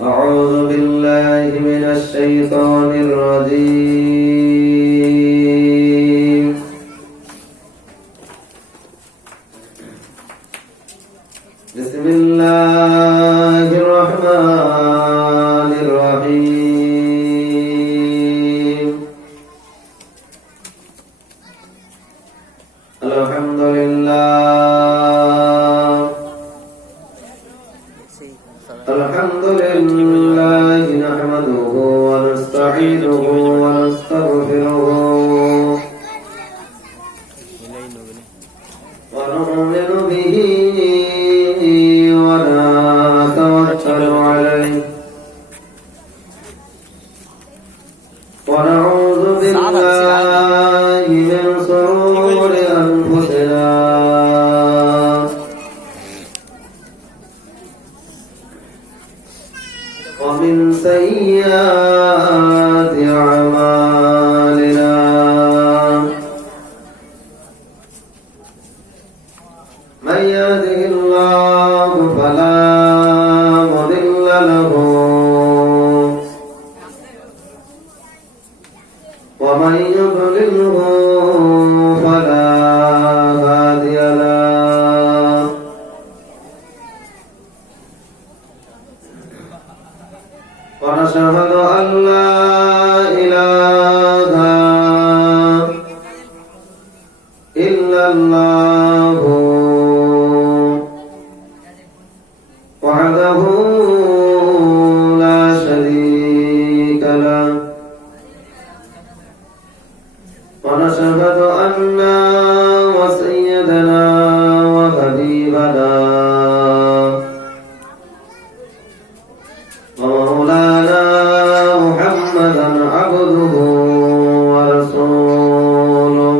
أعوذ بالله من الشيطان الرجيم بسم الله الرحمن الرحيم الحمد لله نحمده ونستعينه ونستغفره ونؤمن به ونتوكل عليه ونعوذ بالله من شرور أنفسنا ومن سيئات أعمالنا من يهده الله فلا مضل له ومن يضلله فلا هادي له ونشهد أن لا إله إلا الله وحده لا شريك له ونشهد أن وسيدنا وحبيبنا ومولانا محمدا عبده ورسوله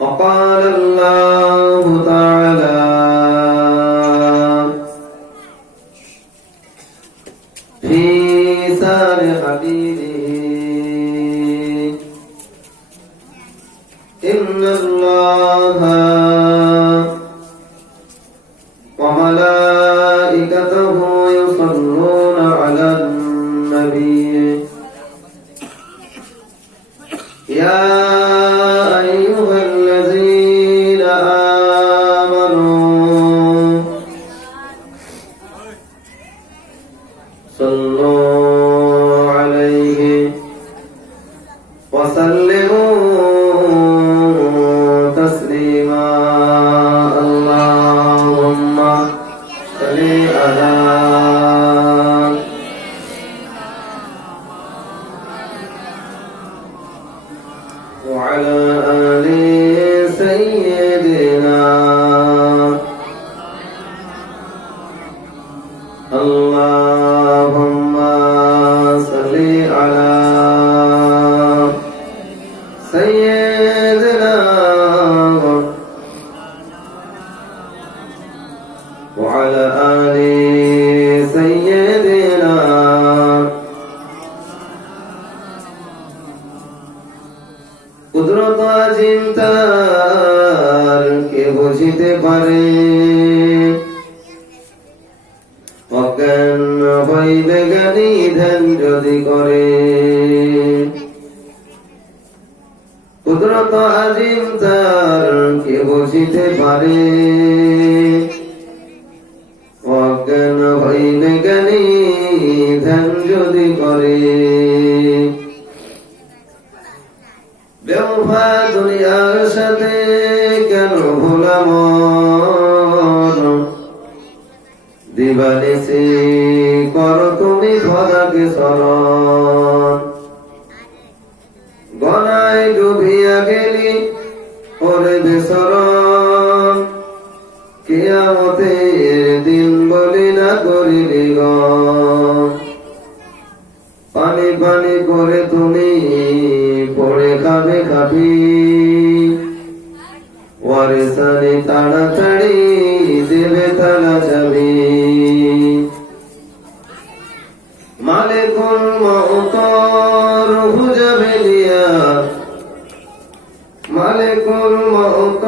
وقال الله تعالى في سار حديثه إن الله وملائكته يصلون على النبي يا أيها الذين آمنوا صلوا عليه وسلموا تسليما اللهم صل على وعلى آل سيدنا اللهم صل على سيدنا وعلى آل سيدنا কুদরত আজিম তার কে বুঝিতে পারে অজ্ঞান হইবে জ্ঞানী ধ্যান যদি করে কুদরত আজিম তার কে বুঝিতে পারে অজ্ঞান হইবে জ্ঞানী ধ্যান যদি করে বেওফা দুনিয়ার সাথে কেন ভুলাম দিবানিসি করো তুমি খোদাকে স্মরণ গনায় ডুবিয়া গেলি ওরে বেসরণ কিয়ামতের দিন বলি না করিলি গণ পানি পানি করে তুমি পড়ে খাবে খাবি ওয়ারিসানি তাড়াতাড়ি দেবে তালা যাবি মালিকুল মউত রূহ যাবে নিয়া মালিকুল মউত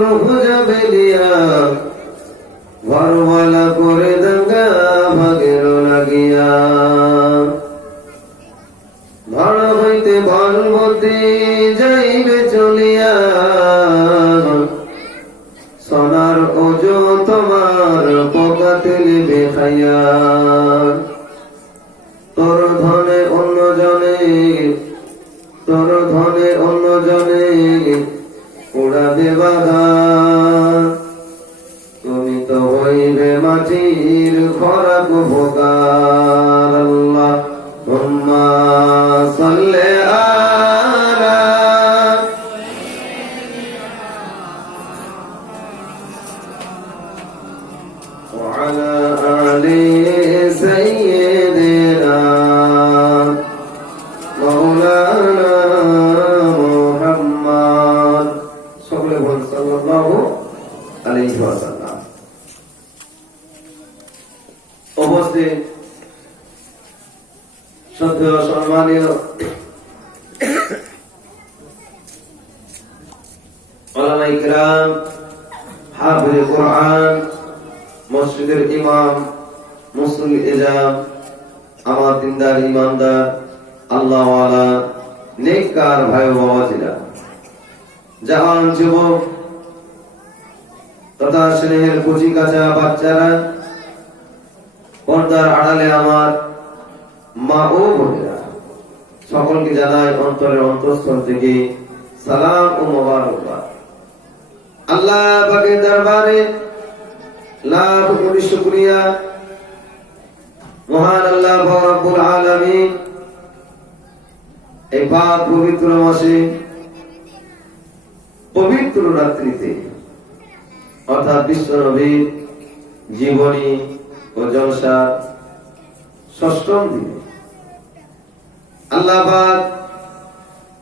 রূহ যাবে নিয়া ঘরওয়ালা করে দাঙ্গা ভাগের লাগিয়া, ভাড়া হইতে ভালবতী যাইবে চলিয়া, সোনার ওজো তোমার পকাতে লিবে খাইয়া, তোর ধনে অন্য জনে উড়াবে বাধা, তুমি তো হইবে মাটির খরাক ভোগার। আল্লাহুম্মা সাল্লি আলা ওয়া আলা আলি সাইয়্যিদিনা মাওলানা মুহাম্মদ সাল্লাল্লাহু আলাইহি ওয়াসাল্লাম। উপস্থিত শ্রদ্ধেয় সম্মানীয় উলামায়ে কিরাম, হাফেজে কোরআন, মসজিদের ইমাম, মুসল্লি ইজাম, আমার দিনদার ইমানদার আল্লাহওয়ালা নেককার ভাই ও বাবাজিরা, জওয়ান যুবক তথা স্নেহের কচি কাঁচা বাচ্চারা, পর্দার আড়ালে আমার মা ও বোনেরা, সকলকে জানাই অন্তরের অন্তঃস্থল থেকে সালাম ও মোবারকবাদ। আল্লাহ পাকের দরবারে লাখ কোটি শুকরিয়া, মহান আল্লাহ রব্বুল আলামিন এই পাক পবিত্র মাসে, পবিত্র রাত্রিতে অর্থাৎ বিশ্ব নবীর জীবনী ও জলসা ষষ্ঠম দিনে আল্লাহ পাক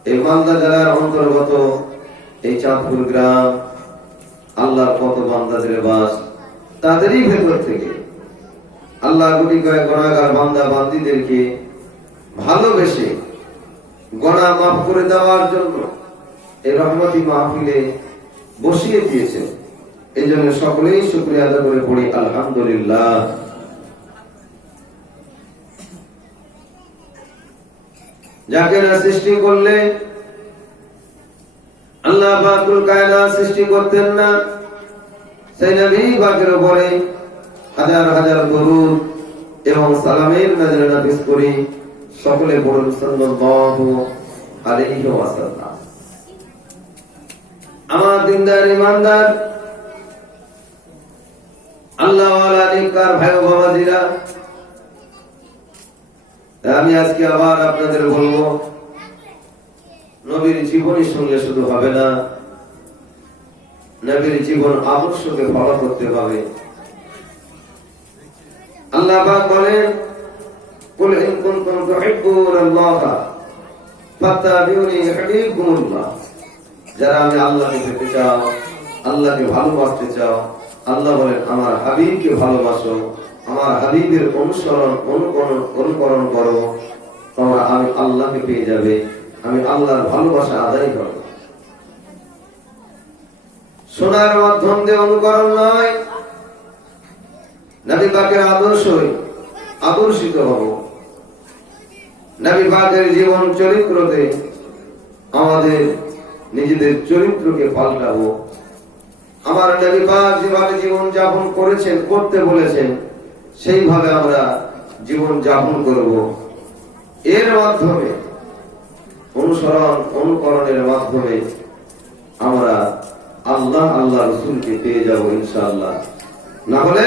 এই মালদা জেলার অন্তর্গত এই চাঁদপুর গ্রাম, আল্লাহর কত বান্দাদের বাস, তাদেরই ভেতর থেকে আল্লাহ কোটি কয়েক গুনাহগার বান্দা বান্দীদেরকে ভালোবেসে গুনাহ মাফ করে দেওয়ার জন্য এই রহমতি মাহফিলে বসিয়ে দিয়েছেন। এই জন্য সকলেই শুকরিয়া আদায় করে পড়ি আলহামদুলিল্লাহ। যাকে না সৃষ্টি করলে আল্লাহ পাকুল কায়নাত সৃষ্টি করতেন না, সেই নবী পাকের উপরে হাজার হাজার দরুদ এবং সালামের নজরে নাফিস করি। সকলে বলুন সাল্লাল্লাহু আলাইহি ওয়াসাল্লাম। আমার দিনদার ইমানদার আল্লাহওয়ালা নেককার ভাই ও বাবাজিরা, আমি আজকে আবার আপনাদের বলবো, নবীর জীবনী শুনলে শুধু হবে না, নবীর জীবন আদর্শকে ফলো করতে হবে। আল্লাহ পাক বলেন, কুল ইন কুনতুম তুহিব্বুনাল্লাহা ফাত্তাবিউনি ইউহিব্বুকুমুল্লাহ। যারা আমি আল্লাহকে পেতে চাও, আল্লাহকে ভালোবাসতে চাও, আল্লাহ বলেন আমার হাবিবকে ভালোবাসো, আমার হাবিবের অনুকরণ করো, তোমরা আমি আল্লাহকে পেয়ে যাবে, আমি আল্লাহর ভালোবাসা আদায় করব। শোনার মাধ্যম দিয়ে অনুকরণ নয়, নবী পাকের আদর্শই আদর্শিত হব, নবী পাকের জীবন চরিত্রতে আমাদের নিজেদের চরিত্রকে পাল্টাবো। আমার নবী পাক যেভাবে জীবন যাপন করেছেন, করতে বলেছেন, সেইভাবে আমরা জীবন যাপন করব। এর মাধ্যমে অনুসরণ অনুকরণের মাধ্যমে আমরা আল্লাহ আল্লাহ রসুলকে পেয়ে যাব ইনশাআল্লাহ। না হলে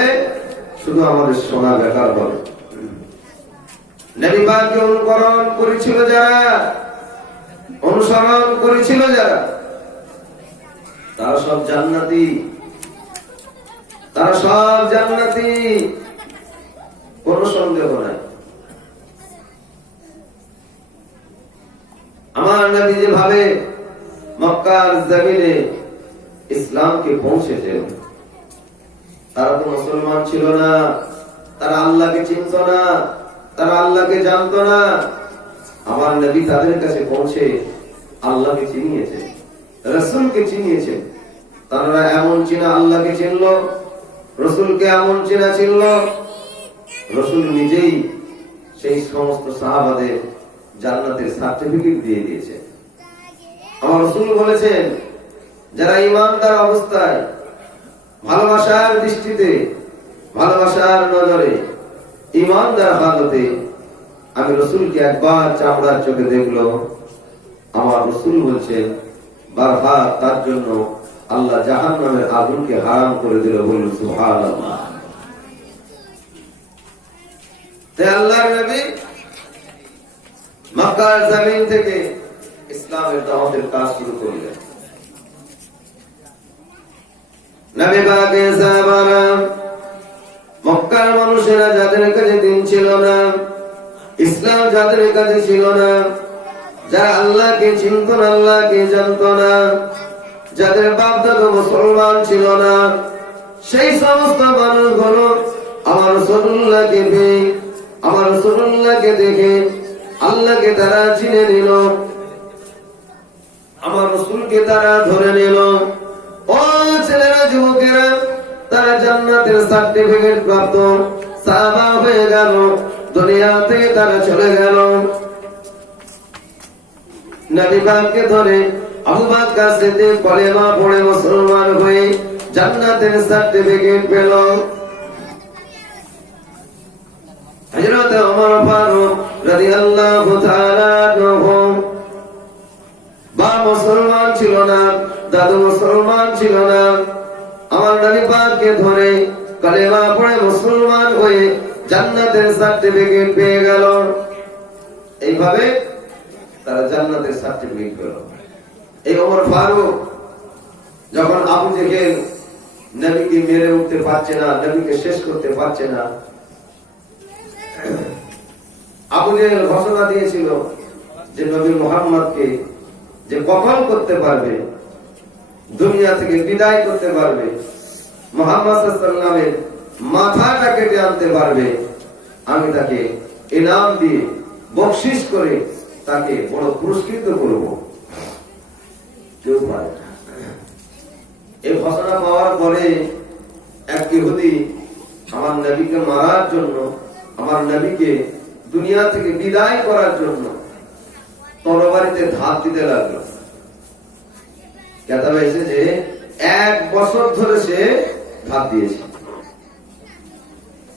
শুধু আমাদের শোনা বেকার হবে। নবী পাককে অনুকরণ করেছিল যারা, অনুসরণ করেছিল যারা, তারা সব জান্নাতি, তারা সব জান্নাতি, কোন সন্দেহ নাই। আমার নবী যেভাবে মক্কার জমিনে ইসলামকে পৌঁছেছেন, তারা তো মুসলমান ছিল না, তারা আল্লাহকে চিনত না, তারা আল্লাহকে জানতো না। আমার নবী তাদের কাছে পৌঁছে আল্লাহকে চিনিয়েছেন, রাসূলকে চিনিয়েছেন। তারা এমন চিনা আল্লাহকে চিনল রসুলকে এমন চেনা ছিল, রসুল নিজেই সেই সমস্ত সাহাবাদের জান্নাতের সার্টিফিকেট দিয়ে দিয়েছে। আমার রসুল বলেছেন, যারা ঈমানদার অবস্থায় ভালোবাসার দৃষ্টিতে, ভালোবাসার নজরে, ঈমানদার হালতে আমি রসুলকে একবার চামড়ার চোখে দেখলো, আমার রসুল বলছেন বারবার তার জন্য আল্লাহ জাহান্নামের আগুনকে হারাম করে দিল। বলুন সুবহানাল্লাহ। তাই আল্লাহর নবী মক্কার জমিন থেকে ইসলামের দাওয়াতের কাজ শুরু করলেন। নবী পাকের সাহাবারা, মক্কার মানুষেরা যাদের কাছে দিন ছিল না, ইসলাম যাদের কাছে ছিল না, যারা আল্লাহকে চিনত না, আল্লাহকে জানত না, যাদের বাপ দাদা মুসলমান ছিল না, সেই সমস্ত মানুষগুলো আমার রাসূলুল্লাহকে পেয়ে, আমার রাসূলুল্লাহকে দেখে আল্লাহকে তারা চিনে নিল, আমার রাসূলকে তারা ধরে নিল। ও ছেলেরা, যুবকেরা, তারা জান্নাতের সার্টিফিকেট প্রাপ্ত সাহাবা হয়ে গেল, দুনিয়া থেকে তারা চলে গেল। নবী পাককে ধরে আবু বকর সিদ্দিক কলেমা পড়ে মুসলমান হয়ে জান্নাতের সার্টিফিকেট পেল। হযরত ওমর ফারুক রাদিয়াল্লাহু তাআলা আনহু বাবা মুসলমান ছিল না, দাদু মুসলমান ছিল না, আমার নবী পাককে ধরে কলেমা পড়ে মুসলমান হয়ে জান্নাতের সার্টিফিকেট পেয়ে গেল। এইভাবে তারা জান্নাতের সার্টিফিকেট পেল। এই ওমর ফারুক যখন আবু জেহেল নবীকে মেরে উঠতে পারছে না, নবীকে শেষ করতে পারছে না, আবু জেহেল ঘোষণা দিয়েছিল যে নবী মুহাম্মদকে যে কতল করতে পারবে, দুনিয়া থেকে বিদায় করতে পারবে, মুহাম্মদ সাল্লাল্লাহু আলাইহি ওয়াসাল্লামের মাথাটা কেটে আনতে পারবে, আমি তাকে ইনাম দিয়ে বকশিশ করে তাকে বড় পুরস্কৃত করব। কেউ পারে না। এই ঘোষণা পাওয়ার পরে এক ইহুদি আমার নবীকে মারার জন্য, আমার নবীকে দুনিয়া থেকে বিদায় করার জন্য তরবারিতে ধাপ দিতে লাগলো। কেতাবে এসেছে 1 বছর ধরে সে ধাপ দিয়েছে।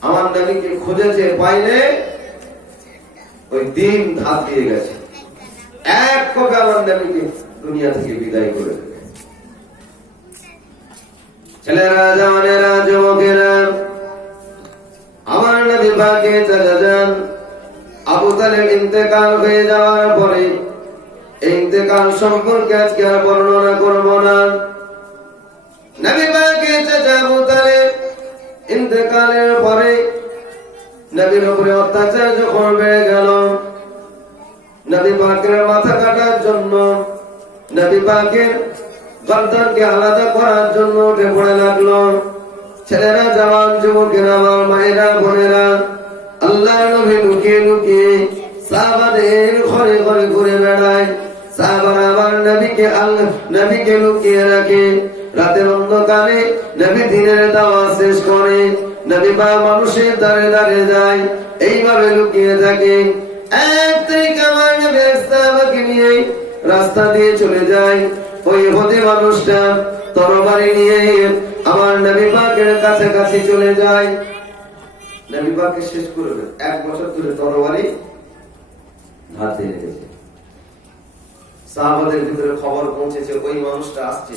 আমার নবীকে খুঁজেছে, পাইলে ওই দিন ধাপ দিয়ে গেছে, এক কবে আমার নবীকে দুনিয়া থেকে বিদায় করে দেবে। ছেলেরা, জওয়ানেরা, যুবকেরা, আমার নবী পাকে চলে যান। আবু তালেব ইন্তেকাল হয়ে যাওয়ার পরে ইন্তেকাল সম্পর্কে আজকে আর বর্ণনা করব না। নবী পাকে চাচা আবু তালেব ইন্তেকালের পরে নবীর উপরে অত্যাচার যখন বেড়ে গেল, নবী পাকের মাথা কাটার জন্য, নবী পাকের গর্দানকে আলাদা করার জন্য উঠে পড়ে লাগলো। ছেলেরা, জওয়ান, যুবকেরা, আমার মায়েরা, বোনেরা, আল্লাহর নবী লুকিয়ে লুকিয়ে সাহাবাদের ঘরে ঘরে ঘুরে বেড়ায়। সাহাবারা আমার নবীকে লুকিয়ে রাখে। রাতের অন্ধকারে নবী দিনের দাওয়াত শেষ করে নবী পাক মানুষের দ্বারে দ্বারে যায়, এইভাবে লুকিয়ে থাকে। এক তারিখ আমার নবী সাহাবাকে নিয়ে রাস্তা দিয়ে চলে যায়। ওই ইহুদি মানুষটা তরবারি নিয়ে আমার নবী পাকের কাছাকাছি চলে যায়, নবী পাককে শেষ করবে। 1 বছর ধরে তরবারি হাতে রেখেছে। সাহাবাদের ভিতরে খবর পৌঁছেছে ওই মানুষটা আসছে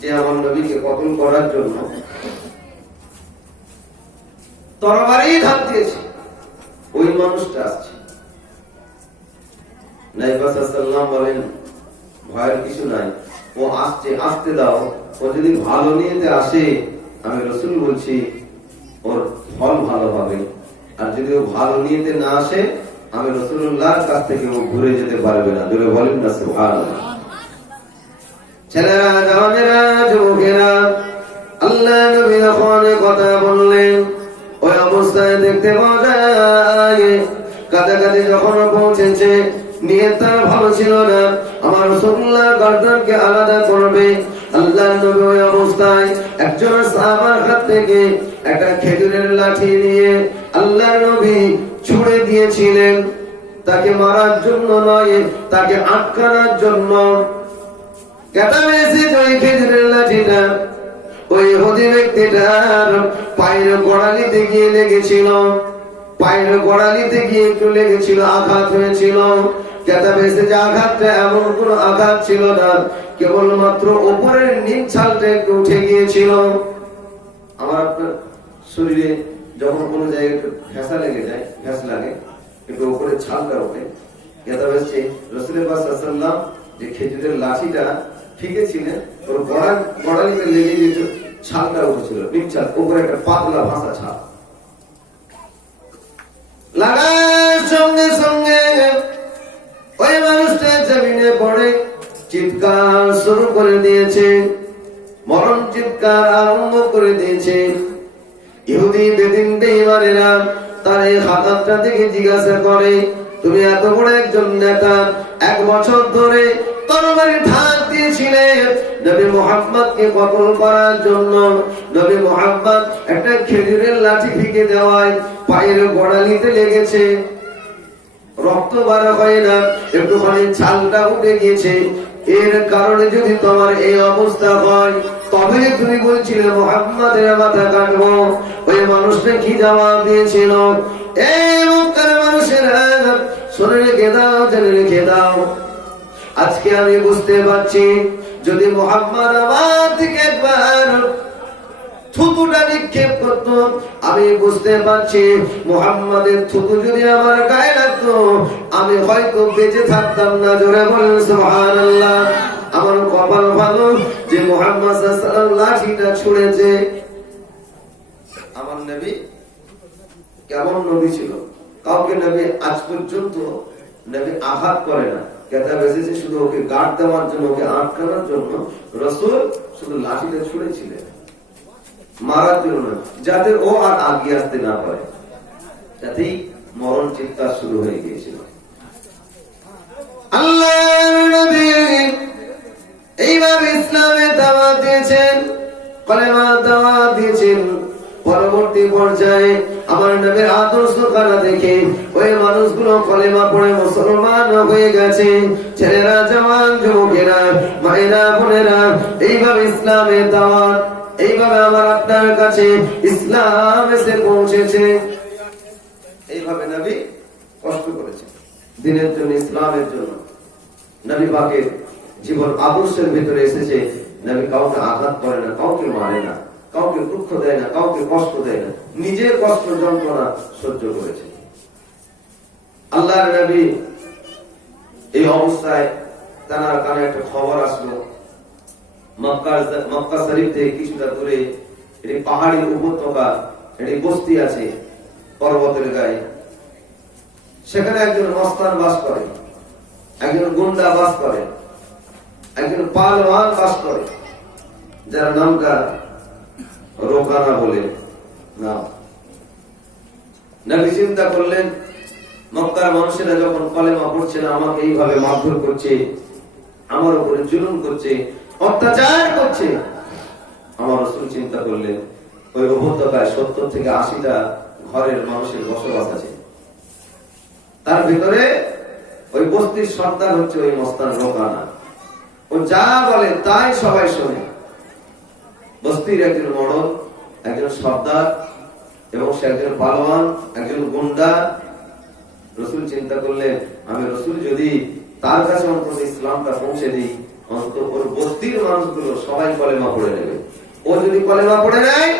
যে আমার নবীকে কতল করার জন্য তরবারি হাত দিয়েছে, ওই মানুষটা আসছে। নবী সাল্লাল্লাহু বলেন, ভয়ের কিছু নাই, ও আসছে, আসতে দাও। ও যদি ভালো নিয়েতে আসে, আমি রাসূল বলছি ওর ফল ভালো হবে, আর যদি ও ভালো নিয়েতে না আসে, আমি রাসূলুল্লাহর কাছ থেকে ও ঘুরে যেতে পারবে না। জোরে বলেন না সুবহানাল্লাহ। ছেলেরা, জওয়ানেরা, যুবকেরা, আল্লাহ নবী যখন কথা বললেন, ওই অবস্থায় দেখতে পাওয়া যায় কাছাকাছি যখন পৌঁছেছে, নিয়ত তার ভালো ছিল না। আমার রাসূলুল্লাহ গর্দানকে আলাদা করবে, আল্লাহর নবী ওই অবস্থায় একজন সাহাবার হাত থেকে একটা খেজুরের লাঠি নিয়ে আল্লাহর নবী ছুঁড়ে দিয়েছিলেন, তাকে মারার জন্য নয়, তাকে আটকানোর জন্য। কেটা মেরেছে ওই খেজুরের লাঠিটা ওই ইহুদি ব্যক্তিটার পায়ের গোড়ালিতে গিয়ে লেগেছিল, পায়ের গোড়ালিতে গিয়ে একটু লেগেছিল, আঘাত হয়েছিল। কেটা মেরেছে যে আঘাতটা এমন কোন আঘাত ছিল না, কেবলমাত্র উপরের নিচ ছালটা একটু উঠে গিয়েছিল। আমার আপনার শরীরে যখন কোনো জায়গায় একটু ফ্যাসা লেগে যায়, ফ্যাস লাগে, একটু উপরে ছালটা ওঠে, কেটা মেরেছে রাসূলুল্লাহ সাল্লাল্লাহু আলাইহি ওয়াসাল্লাম যে খেজুরের লাঠিটা ফিকেছিলেন ওর গোড়ালিতে লেগে গিয়ে ছালটা উঠেছিল, নিচ ছাল, উপরে একটা পাতলা ভাসা ছাল লাগার সঙ্গে সঙ্গে ওই মানুষটা জমিনে পড়ে চিৎকার শুরু করে দিয়েছে, মরণ চিৎকার আরম্ভ করে দিয়েছে। ইহুদি বেদিন বেঈমানেরা তার এই হাতটা থেকে জিজ্ঞাসা করে, তুমি এত বড় একজন নেতা, 1 বছর ধরে তরবারি ঢাক দিয়েছিলে নবী মুহাম্মদকে কতল করার জন্য। নবী মুহাম্মদ একটা খেজুরের লাঠি ফিকে দেওয়ায় পায়ের গোড়ালিতে লেগেছে, রক্ত বার হয় না, একটুখানি ছালটা উঠে গিয়েছে। এর কারণে যদি তোমার এই অবস্থা হয়, তবে তুমি বলছিলে মুহাম্মাদের মাথা কাটবো। ওই মানুষটা কি জবাব দিয়েছিল? এই মক্কার মানুষেরা শুনে রেখে দাও, জেনে রেখে দাও, আজকে আমি বুঝতে পারছি যদি মুহাম্মদ আমার দিকে একবার থুতুটা নিক্ষেপ করত, আমি বুঝতে পারছি মুহাম্মাদের থুতু যদি আমার গায়ে লাগতো, আমি হয়তো বেঁচে থাকতাম না। জোরে বলেন সুবহানাল্লাহ। আমার কপাল ভালো যে মুহাম্মদ সাল্লাল্লাহু আলাইহি ওয়াসাল্লাম লাঠিটা ছুঁড়েছে। আমার নবী কেমন নবী ছিল, কাউকে নবী আজ পর্যন্ত নবী আঘাত করে না। কেতা বেঁচেছে শুধু ওকে গার্ড দেওয়ার জন্য, ওকে আটকানোর জন্য রাসূল শুধু লাঠিটা ছুঁড়েছিলেন, মারার জন্য, যাতে ও আর আগিয়ে আসতে না পারে, যাতেই মরণ চিৎকার শুরু হয়ে গিয়েছিল। আল্লাহর নবী এইভাবে ইসলামে দাওয়াত দিয়েছেন, কলেমার দাওয়াত দিয়েছেন। পরবর্তী পর্যায়ে আমার নবীর আদর্শ কারা দেখে ওই মানুষগুলো কলেমা পড়ে মুসলমান হয়ে গেছে। ছেলেরা, জওয়ান, যুবকেরা, মায়েরা, বোনেরা, এইভাবে ইসলামের দাওয়াত, এইভাবে আমার আপনার কাছে ইসলাম এসে পৌঁছেছে। এইভাবে নবী কষ্ট করেছে দিনের জন্য, ইসলামের জন্য। নবী পাকের জীবন আদর্শের ভিতরে এসেছে নবী কাউকে আঘাত করে না, কাউকে মারে না, কাউকে দুঃখ দেয় না, কাউকে কষ্ট দেয় না, নিজের কষ্ট যন্ত্রণা সহ্য করেছে। আল্লাহর নবী এই অবস্থায় তার কানে একটা খবর আসলো, মক্কা শরীফ থেকে কিছুটা দূরে একটি পাহাড়ি উপত্যকা, একটি বস্তি আছে পর্বতের গায়ে। সেখানে একজন মস্তান বাস করে, একজন গুন্ডা বাস করে, একজন পালওয়ান বাস করে, যার নামটা রোকানা বলে নাম। নবী চিন্তা করলেন, মক্কার মানুষেরা যখন কলেমা পড়ছে না, আমাকে এইভাবে মারধর করছে, আমার উপরে জুলুম করছে, অত্যাচার করছে। আমার রাসূল চিন্তা করলেন, ওই উপত্যকায় 70 থেকে 80টা ঘরের মানুষের বসবাস আছে, তার ভিতরে ওই বস্তির সর্দার হচ্ছে ওই মস্তান রোকানা। ও যা বলে তাই সবাই শোনে। বস্তির একজন মডল, একজন সর্দার, এবং সে একজন পালোয়ান, একজন গুন্ডা। রাসূল চিন্তা করলেন, আমি রাসূল যদি তার কাছে অন্তত ইসলামটা পৌঁছে দিই, অন্তত ওর বস্তির মানুষগুলো সবাই কলেমা পড়ে নেবে। ও যদি কলেমা পড়ে নেয়,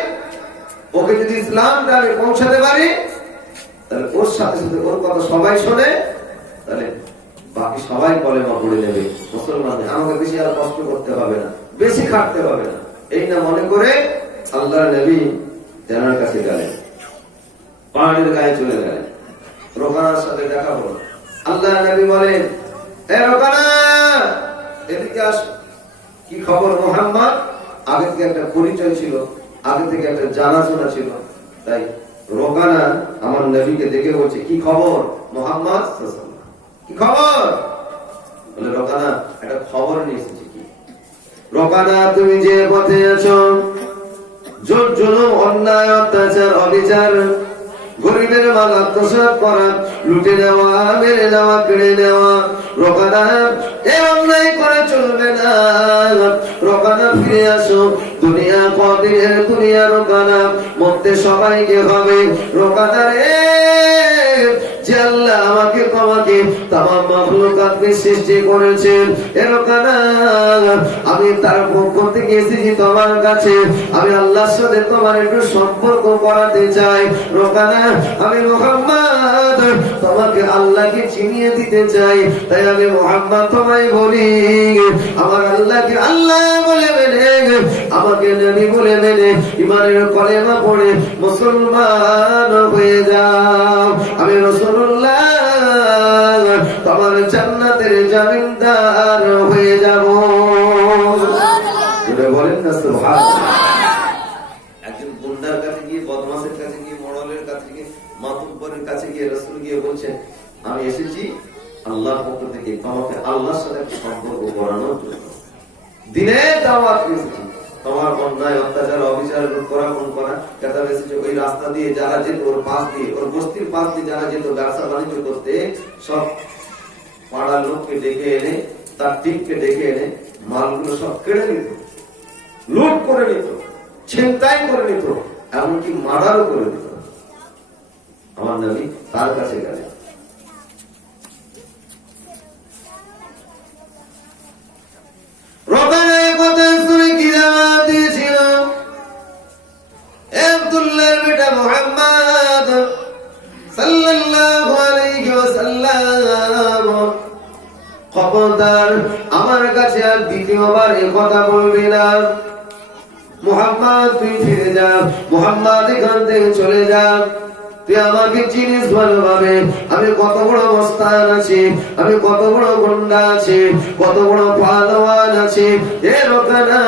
ওকে যদি ইসলামটা আমি পৌঁছাতে পারি, তাহলে ওর সাথে সাথে ওর কথা সবাই শোনে, তাহলে বাকি সবাই কলেমা পড়ে নেবে, মুসলমান। আমাকে বেশি আর কষ্ট করতে হবে না, বেশি খাটতে হবে না। এই না মনে করে আল্লাহর নবী জানার কাছে গেলেন, পাহাড়ের গায়ে চলে গেলেন। রোকানার সাথে দেখা হলো। আল্লাহর নবী বলেন, হে রোকানা, এদিকে আসো। কি খবর মুহাম্মদ? আগে থেকে একটা পরিচয় ছিল, আগে থেকে একটা জানাশোনা ছিল। তাই রোকানা আমার নবীকে দেখে বলছে, কি খবর মুহাম্মদ? কি খবর? বলে, রোকানা একটা খবর নিয়ে এসেছি। কি রোকানা তুমি যে পথে আছো, জোর জুলুম, অন্যায়, অত্যাচার, অবিচার, গরিবের মাল আত্মসাৎ করা, লুটে নেওয়া, মেরে নেওয়া, কেড়ে নেওয়া, রোকানা এ অন্যায় করে চলবে না। রোকানা ফিরে আসো, দুনিয়া কদিনের দুনিয়া, রোকানা মরতে সবাইকে হবে। রোকানা রে, যে আল্লাহ আমাকে তোমাকে তামাম মাখলুকাতকে সৃষ্টি করেছেন, এ রোকানা আমি তার পক্ষ থেকে এসেছি তোমার কাছে, আমি আল্লাহর সাথে তোমার একটু সম্পর্ক করাতে চাই। রোকানা আমি মুহাম্মদ তোমাকে আল্লাহকে চিনিয়ে দিতে চাই, তাই আমি মুহাম্মদ তোমায় বলি, আমার আল্লাহকে আল্লাহ বলে মেনে, আমাকে নবী বলে মেনে ঈমানের কলেমা পড়ে মুসলমান হয়ে যাও। আমি রাসূলুল্লাহ তোমার জান্নাতের জামিনদার হয়ে যাব। বলেন না সুবহানাল্লাহ। একজন গুন্ডার কাছে গিয়ে, বদমাশের কাছে গিয়ে, মডেলের কাছে গিয়ে, মাতুব্বরের কাছে গিয়ে রাসূল গিয়ে বলছেন, আমি এসেছি আল্লাহর পক্ষ থেকে তোমাকে আল্লাহর সাথে একটা সম্পর্ক করানোর জন্য, দিনের দাওয়াত এসেছি, তোমার অন্যায়, অত্যাচার, অবিচার করা, কোন করা কথা এসেছে। ওই রাস্তা দিয়ে যারা যেত, ওর পাশ দিয়ে, ওর বস্তির পাশ দিয়ে যারা যেত ব্যবসা বাণিজ্য করতে, সব পাড়ার লোককে ডেকে এনে, তার টিমকে ডেকে এনে মালগুলো সব কেড়ে নিত, লুট করে নিত, ছিনতাই করে নিত, এমনকি মার্ডারও করে নিত। আমার নবী তার কাছে গেলেন। রোকানের কথা শুনে কি জবাব দিয়েছিল? আব্দুল্লাহর বেটা মুহাম্মদ সাল্লাল্লাহু আলাইহি ওয়াসাল্লাম, খবরদার আমার কাছে আর দ্বিতীয়বার এই কথা বলবি না। মুহাম্মদ তুই ফিরে যা, মুহাম্মদ এখান থেকে চলে যা, তুই আমাকে চিনিস ভালোভাবে, আমি কত বড় মস্তান আছি, আমি কত বড় গুন্ডা আছি, কত বড় পালোয়ান আছি, এ রোকানা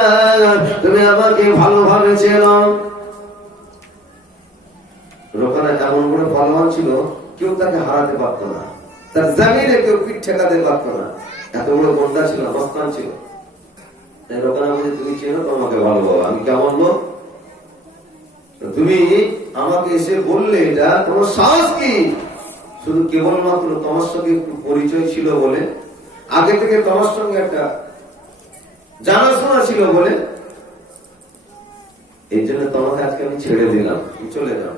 তুমি আমাকে ভালোভাবে চেনো। রোকানা এমন বড় পালোয়ান ছিল, কেউ তাকে হারাতে পারত না, তার জমিনে কেউ পিঠ ঠেকাতে পারত না, এত বড় গুন্ডা ছিল, মস্তান ছিল। তাই রোকানা বলে, তুমি চেনো তোমাকে ভালোভাবে, আমি কেমন লোক, তুমি আমাকে এসে বললে এটা তোমার সাহস কি? শুধু কেবলমাত্র তোমার সঙ্গে একটু পরিচয় ছিল বলে, আগে থেকে তোমার সঙ্গে একটা জানাশোনা ছিল বলে, এই জন্য তোমাকে আজকে আমি ছেড়ে দিলাম, চলে যাও,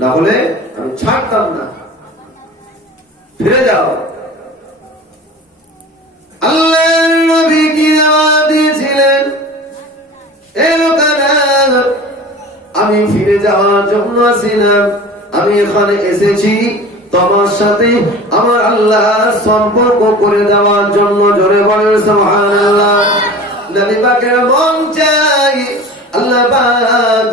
না হলে আমি ছাড়তাম না, ফিরে যাও। আল্লাহর নবী কি জবাব দিয়েছিলেন? এ লোকেরা, আমি ফিরে যাওয়ার জন্য আসি না, আমি এখানে এসেছি তোমার সাথে আমার আল্লাহর সম্পর্ক করে দেওয়ার জন্য। জোরে বলেন সুবহানাল্লাহ। নবী পাকের মন চাই আল্লাহ পাক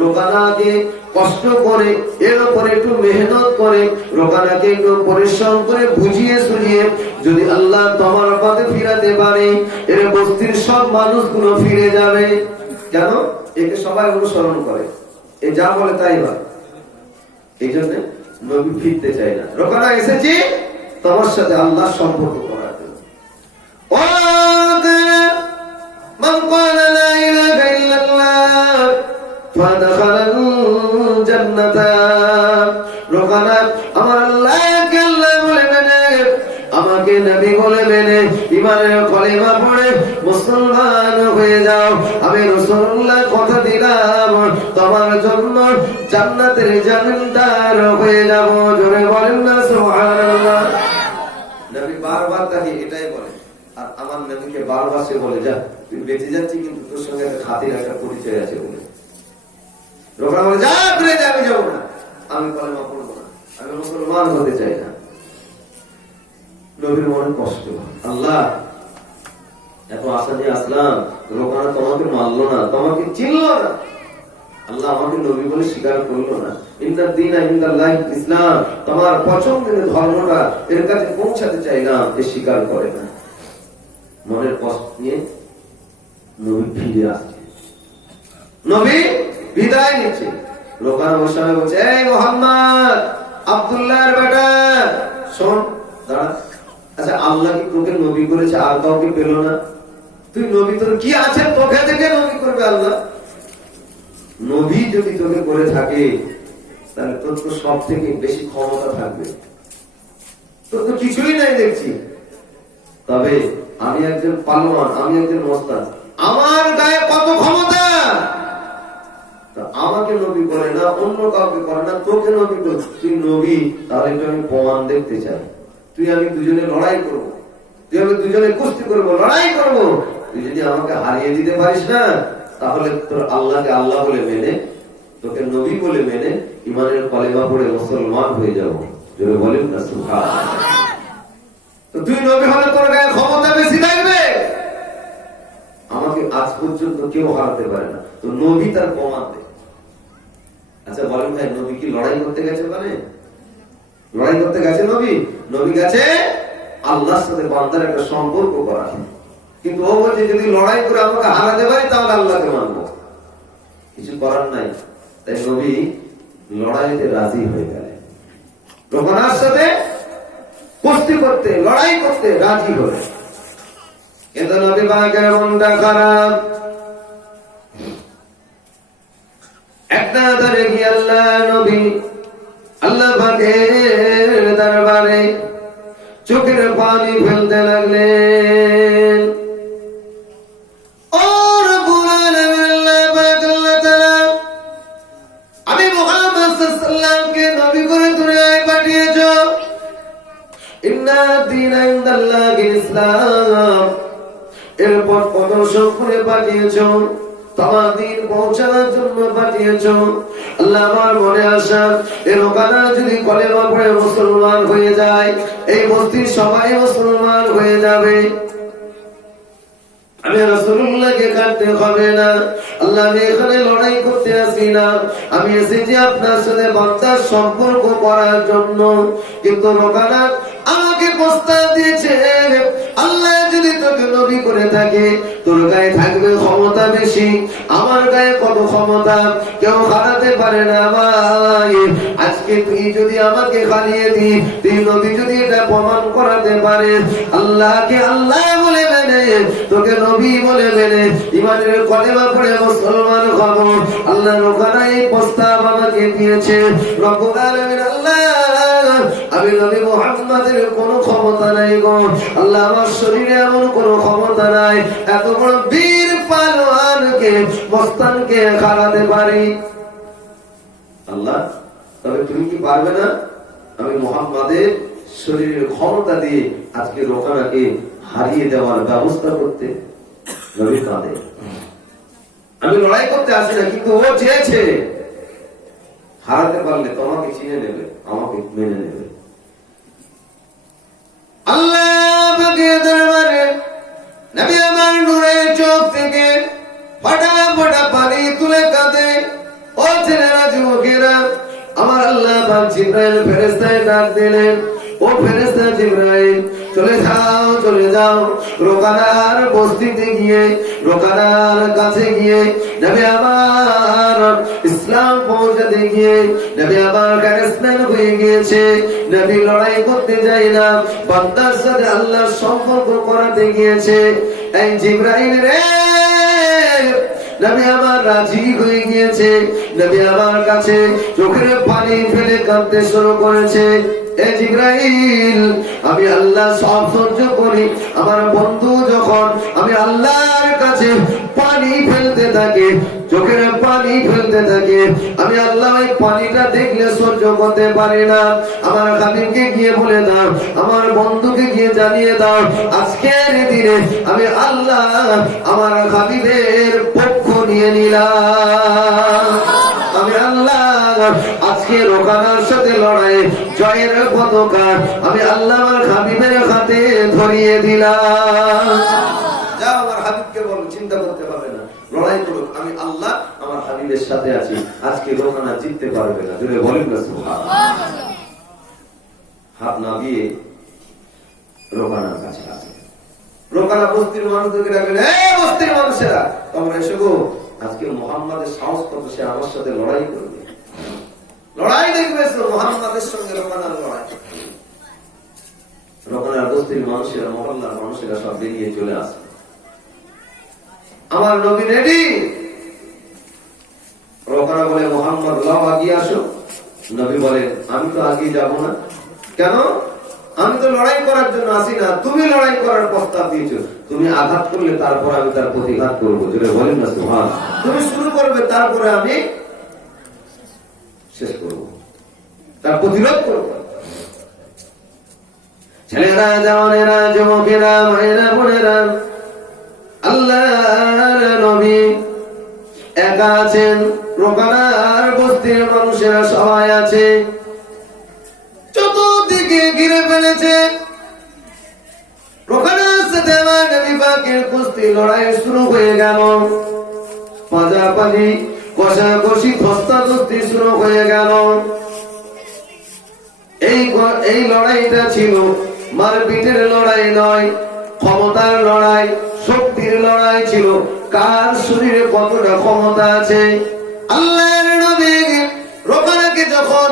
রোকানাকে কষ্ট করে, এর উপরে একটু মেহনত করে, রোকানাকে একটু পরিশ্রম করে, বুঝিয়ে সুঝিয়ে যদি আল্লাহ তোমার পথে ফিরাতে পারে, এর বস্তির সব মানুষগুলো ফিরে যাবে। কেন? একে সবাই অনুসরণ করে, এ যা বলে তাই হয়, এই জন্য নবী ফিরতে চাই না। রোকানা এসেছি তোমার সাথে আল্লাহ সম্পর্ক করার জন্য। মান ক্বালা লা ইলাহা ইল্লাল্লাহ ফাদখালাল জান্নাতা। রোকানা আমার আল্লাহকে আল্লাহ বলে মেনে, আমাকে নবী বলে মেনে ঈমানের কলেমা পড়ে মুসলমান হয়ে যাও। আমি রাসূলুল্লাহ কথা দিলাম তোমার জন্য জান্নাতের জামিনদার হয়ে যাব। জোরে বলেন না সুবহানাল্লাহ। নবী বারবার তাকে এটাই বলে, আর আমার নবীকে বারবার সে বলে, যা তুই বেঁচে যাচ্ছি কিন্তু তোর সঙ্গে একটা খাতির, একটা পরিচয় আছে বলে। রোকানা বলে, যা ফিরে যা, আমি যাবো না, আমি কলেমা পড়বো না, আমি মুসলমান হতে চাই না। নবীর মনে কষ্ট, আল্লাহ এত আশা দিয়ে আসলাম, রোকানা তোমাকে মানলো না, তোমাকে চিনলো না, আল্লাহ আমাকে নবী বলে স্বীকার করলো না। ইন্নাদ দীনা ইনদাল্লাহি ইসলাম, তোমার পছন্দের ধর্মটা এর কাছে পৌঁছাতে চাই না, এ স্বীকার করে না। মনের কষ্ট নিয়ে নবী ফিরে আসছে, নবী বিদায় নিচ্ছে। রোকানা বসে বলছে, এই মুহাম্মদ, আব্দুল্লাহর বেটা, শোন, দাঁড়া, আচ্ছা আল্লাহ কি তোকে নবী করেছে, আর কাউকে পেল না? তুই নবী, তোর কি আছে তোকে থেকে নবী করবে আল্লাহ? নবী যদি তোকে করে থাকে তাহলে তোর তো সব থেকে বেশি ক্ষমতা থাকবে। তোর তো কিছুই নাই দেখছি। তবে আমি একজন পালোয়ান, আমি একজন মোস্তাদ, আমার গায়ে কত ক্ষমতা। আমাকে নবী করে না, অন্য কাউকে করে না, তোকে নবী করে। তুই নবী, তাহলে একটু আমি প্রমাণ দেখতে চাই। তুই আমি দুজনে লড়াই করবো, তুই আমি দুজনে কুস্তি করবো, লড়াই করবো। তুই যদি আমাকে হারিয়ে দিতে পারিস না, তাহলে তোর আল্লাহকে আল্লাহ বলে মেনে, তোকে নবী বলে মেনে ইমানের কলেমা পড়ে মুসলমান হয়ে যাবো। যদি বলেন না সুবহানাল্লাহ। তো তুই নবী হলে তোর গায়ে ক্ষমতা বেশি থাকবে। আমাকে আজ পর্যন্ত কেউ হারাতে পারে না। তো নবী তার প্রমাণ দেয়। আচ্ছা বলেন ভাই, নবী কি লড়াই করতে গেছে? মানে লড়াই করতে গেছে নবী? নবী গেছে আল্লাহর সাথে বান্দার একটা সম্পর্ক করা। কিন্তু ও বলছে যদি লড়াই করে আমাকে হারাতে পারি তাহলে আল্লাহকে মানবো। কিছু করার নাই। তাই নবী লড়াইতে রাজি হয়ে গেলেন, রোমানার সাথে কুস্তি করতে, লড়াই করতে রাজি হলেন। কিন্তু নবী পাকের মনটা খারাপ। একটা ধরে গিয়ে আল্লাহ নবী আল্লাহ পাকের দরবারে চোখের পানি ফেলতে লাগলেন। আমি মুহাম্মদ সাল্লাল্লাহু আলাইহি ওয়াসাল্লামকে নবী করে দুনিয়ায় পাঠিয়েছ। ইন্না দীনা ইনদাল্লাহিল ইসলাম। এরপর প্রদর্শন করে পাঠিয়েছ, তোমার দিন পৌঁছানোর জন্য পাঠিয়েছ। আল্লাহ আমার মনে আসা এরকানা যদি কলেমা পড়ে মুসলমান হয়ে যায়, এই বস্তির সবাই মুসলমান হয়ে যাবে। আমি রাসূলুল্লাহকে কাটতে হবে না। আল্লাহ আমি এখানে লড়াই করতে আসি না, আমি এসেছি আপনার সাথে বান্দার সম্পর্ক করার জন্য। কিন্তু রোকানা আমাকে প্রস্তাব দিয়েছে, আল্লাহ যদি তোকে নবী করে থাকে তোর গায়ে থাকবে ক্ষমতা বেশি। আমার গায়ে কত ক্ষমতা কেউ হারাতে পারে না ভাই। আজকে তুই যদি আমাকে হারিয়ে দি, তুই নবী যদি এটা প্রমাণ করাতে পারে, আল্লাহকে আল্লাহ বলে মেনে, তোকে নবী বলে মেনে ইমানের কলেমা পড়ে মুসলমান হব। আল্লাহ রোকানা এই প্রস্তাব আমাকে দিয়েছে। রব্বুল আলামিন আল্লাহ, আমি নবী মুহাম্মাদের কোনো ক্ষমতা নাই গো আল্লাহ, আমার শরীরে এমন কোনো ক্ষমতা নাই এত বড় বীর পালোয়ানকে, মস্তানকে হারাতে পারি। আল্লাহ, তবে তুমি কি পারবে না আমি মুহাম্মাদের শরীরের ক্ষমতা দিয়ে আজকে রোকানাকে হারিয়ে দেওয়ার ব্যবস্থা করতে? নবী কাঁদে। আমি লড়াই করতে আসি না, কিন্তু ও চেয়েছে হারাতে পারলে তোমাকে চিনে নেবে, আমাকে মেনে নেবে। আল্লাহ পাকের দরবারে নবী আমার নূরের চোখ থেকে ফাটা ফাটা পানি তুলে কাঁদে। ও ছেলেরা, যুবকেরা, আমার আল্লাহ পাক জিবরাইল ফেরেশতায় ডাক দিলেন, ও ফেরেশতা জিবরাইল চলে যাও, চলে যাও রোকানার বস্তিতে গিয়ে, রোকানার কাছে গিয়ে নবী আমার ইসলাম পৌঁছাতে গিয়ে নবী আমার গ্যারেসম্যান হয়ে গিয়েছে। নবী লড়াই করতে যায় না, বান্দার সাথে আল্লাহর সম্পর্ক করাতে গিয়েছে। এই জিবরাইল রে, নবী আমার রাজি হয়ে গিয়েছে। নবী আমার কাছে চোখের পানি ফেলে কাঁদতে শুরু করেছে। এ জিবরাইল, আমি আল্লাহ সব সহ্য করি, আমার বন্ধু যখন আমি আল্লাহর কাছে পানি ফেলতে থাকে, চোখের পানি ফেলতে থাকে, আমি আল্লাহ ওই পানিটা দেখলে সহ্য করতে পারি না। আমার হাবিবকে গিয়ে বলে দাও, আমার বন্ধুকে গিয়ে জানিয়ে দাও, আজকের দিনে আমি আল্লাহ আমার হাবিবের পক্ষ নিয়ে নিলাম। আমি আল্লাহ আজকে রোকানার সাথে লড়াই জয়ের পতাকা আমি আল্লাহ আমার হাবিবের হাতে ধরিয়ে দিলাম। যাও আমার হাবিবকে বলো, চিন্তা করতে পারবে না, লড়াই করুক, আমি আল্লাহ আমার হাবিবের সাথে আছি, আজকে রোকানা জিততে পারবে না। জোরে বলেন না সুবহানাল্লাহ। হাত না দিয়ে রোকানার কাছে আসে। রোকানা বস্তির মানুষদেরকে ডাকলেন, এই বস্তির মানুষেরা তোমরা এসো গো, আজকে মুহাম্মাদের সাহস কত, সে আমার সাথে লড়াই করবে, লড়াই দেখবে মুহাম্মাদের সঙ্গে রোকানার লড়াই। রোকানার বস্তির মানুষেরা, মহল্লার মানুষেরা সব বেরিয়ে চলে আসে। আমার নবী রেডি। রোকানা বলে মোহাম্মদ লাও আগিয়ে আসো। নবী বলেন আমি তো আগে যাব না। কেন? আমি তো লড়াই করার জন্য আসি না, তুমি লড়াই করার প্রস্তাব দিয়েছো। তুমি আঘাত করলে তারপর আমি তার প্রতিঘাত করবো। যেটা বলেন না সুবহান। তুমি শুরু করবে তারপরে আমি শেষ করব, তার প্রতিরোধ করব। ছেলেরা, জওয়ানেরা, যুবকেরা, মায়েরা, বোনেরা, আল্লাহর নবী একা আছেন, রোকানার বস্তির মানুষেরা সবাই আছে, চতুর্দিকে ঘিরে ফেলেছে। রোকানার সাথে আমার নবী পাকের কুস্তি লড়াই শুরু হয়ে গেল। পাঁজাপাঁজি, কষাকষি, ধস্তাধস্তি শুরু হয়ে গেল। এই লড়াইটা ছিল মারপিটের লড়াই নয়, ক্ষমতার লড়াই, শক্তির লড়াই ছিল। কার শরীরে কতটা ক্ষমতা আছে। আল্লাহর নবী রোকানাকে যখন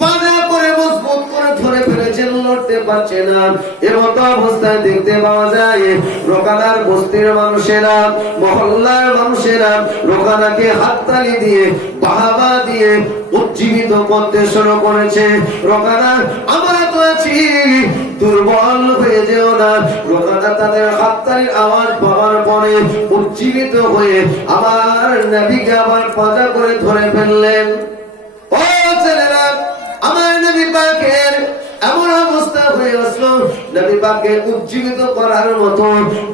পাজা করে মজবুত করে ধরে ফেলেছেন, লড়তে পারছে না, এমত অবস্থায় দেখতে পাওয়া যায় রোকানার বস্তির মানুষেরা, মহল্লার মানুষেরা রোকানাকে হাততালি দিয়ে, বাহাবা দিয়ে উজ্জীবিত করতে শুরু করেছে। রোকানা, আমরা তো আছি, দুর্বল হয়ে যেও না। রোকানা তাদের হাততালির আওয়াজ পাওয়ার পরে উজ্জীবিত হয়ে আমার নবীকে আবার পাজা করে ধরে ফেললেন। ও ছেলেরা, আমার নবী পাকের এমন অবস্থা হয়ে আসলো, নবী পাককে উজ্জীবিত করার মতো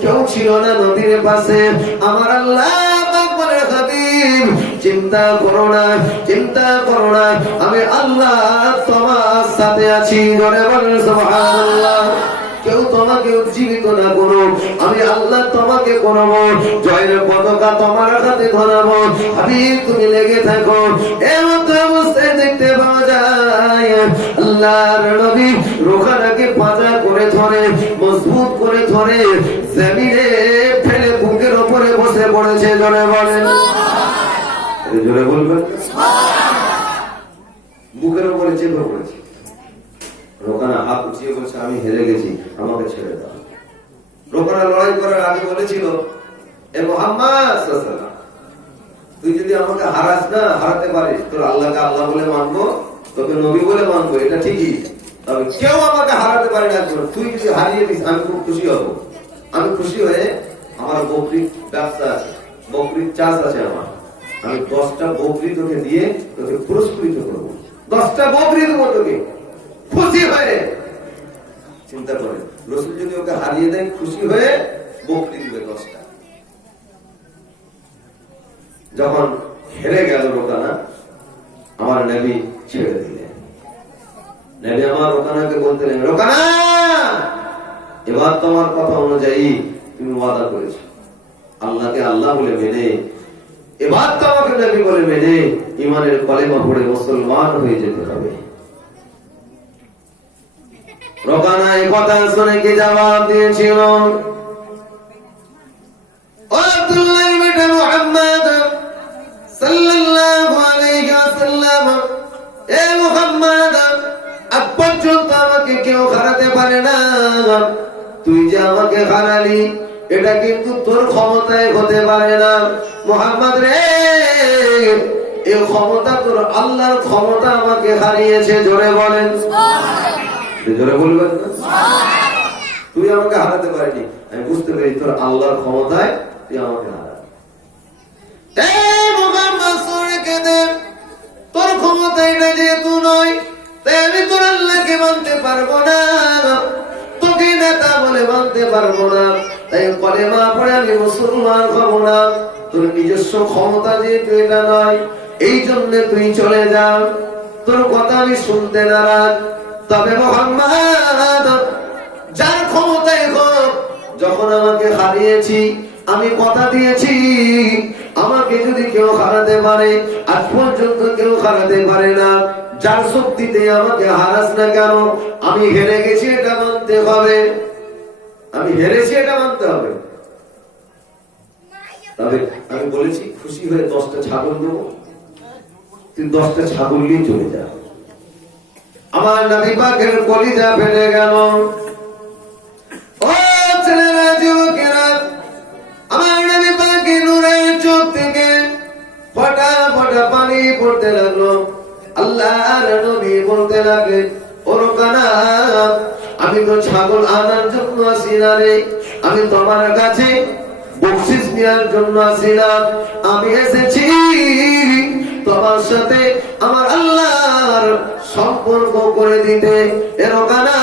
কেউ ছিল না নবীর পাশে। আমার আল্লাহ পাক বলে, হাবিব চিন্তা করো না, চিন্তা করো না, আমি আল্লাহ তোমার সাথে আছি। জোরে বলেন সুবহানাল্লাহ। কেউ তোমাকে উজ্জীবিত না করো, আমি আল্লাহ তোমাকে করবো, জয়ের পতাকা তোমার হাতে ধরাবো। হাবিব তুমি লেগে থাকো। এমন অবস্থায় দেখতে পাওয়া যায় আল্লাহর নবী রোকানাকে পাজা করে ধরে, মজবুত করে ধরে, জমিনে ফেলে বুকের উপরে বসে পড়েছে। জোরে বলেন, জোরে বলবেন। বুকের উপরে চেপে পড়েছে। রোকানা হাত উঠিয়ে বলছে আমি হেরে গেছি, আমাকে ছেড়ে দাও। রোকানা লড়াই করার আগে বলেছিল, এ মুহাম্মদ সাল্লাল্লাহু আলাইহি ওয়াসাল্লাম, তুই যদি আমাকে হারাস না, হারাতে পারিস, তোর আল্লাহকে আল্লাহ বলে মানবো, তোকে নবী বলে মানবো, এটা ঠিকই, তবে কেউ আমাকে হারাতে পারে না। তুই যদি হারিয়ে দিস আমি খুব খুশি হব। আমি খুশি হয়ে, আমার বকরির ব্যবসা আছে, বকরির চাষ আছে আমার, আমি 10টা বকরি তোকে দিয়ে তোকে পুরস্কৃত করবো। 10টা বকরি দেবো তোকে, খুশি হয়ে। চিন্তা করেন, রাসূল যদি ওকে হারিয়ে দেন, খুশি হয়ে বকরি দিবে 10টা। যখন হেরে গেল রোকানা, আমার নবী ছেড়ে দিলেন। নবী আমার রোকানাকে বলতেন, রোকানা, এবার তোমার কথা অনুযায়ী তুমি ওয়াদা করেছো আল্লাহকে আল্লাহ বলে মেনে, এবার তোমাকে নবী বলে মেনে ঈমানের কলেমা পড়ে মুসলমান হয়ে যেতে হবে। রোকানা এই কথা শুনে কি জবাব দিয়েছিল? ও আব্দুল্লাহর বেটা মুহাম্মদ সাল্লাল্লাহু আলাইহি ওয়াসাল্লাম, এ মুহাম্মদ, আজ পর্যন্ত আমাকে কেউ হারাতে পারে না। তুই যে আমাকে হারালি, এটা কিন্তু তোর ক্ষমতায় হতে পারে না। মুহাম্মদ রে, এই ক্ষমতা তোর আল্লাহর ক্ষমতা আমাকে হারিয়েছে। জোরে বলেন, জোরে বলবেন না? তুই আমাকে হারাতে পারিনি, আমি বুঝতে পারি তোর আল্লাহর ক্ষমতায় তুই আমাকে হারাবি। তোর ক্ষমতা এটা যেহেতু নয়, তাই আমি তোর আল্লাহকে মানতে পারবো না, তোকে নেতা বলে মানতে পারবো না, তাই কলেমা পড়ে আমি মুসলমান হব না। তোর নিজস্ব ক্ষমতা যেহেতু এটা নয়, এই জন্য তুই চলে যা, তোর কথা আমি শুনতে নারাজ। তবে মুহাম্মদ, যার ক্ষমতায় হোক, যখন আমাকে হারিয়েছি, আমি কথা দিয়েছি আমাকে যদি কেউ হারাতে পারে, আজ পর্যন্ত কেউ হারাতে পারে না। যার শক্তিতে আমাকে হারাস না কেন, আমি হেরে গেছি এটা মানতে হবে, আমি হেরেছি এটা মানতে হবে। তবে আমি বলেছি খুশি হয়ে 10টা ছাগল দেবো, তুই 10টা ছাগল নিয়ে চলে যা। আমার নবী পাকের কলিজা ফেটে গেল। ও ছেলেরা, যুবকেরা, আমার নবী পাকের করতে লাগলো। আল্লাহর নবী বলতে লাগলেন, ও রোকানা, আমি তো ছাগল আনার জন্য আসি না রে, আমি তোমার কাছে বকশিশ নেওয়ার জন্য আসি না, আমি এসেছি তোমার সাথে আমার আল্লাহর সম্পর্ক করে দিতে। এরকানা,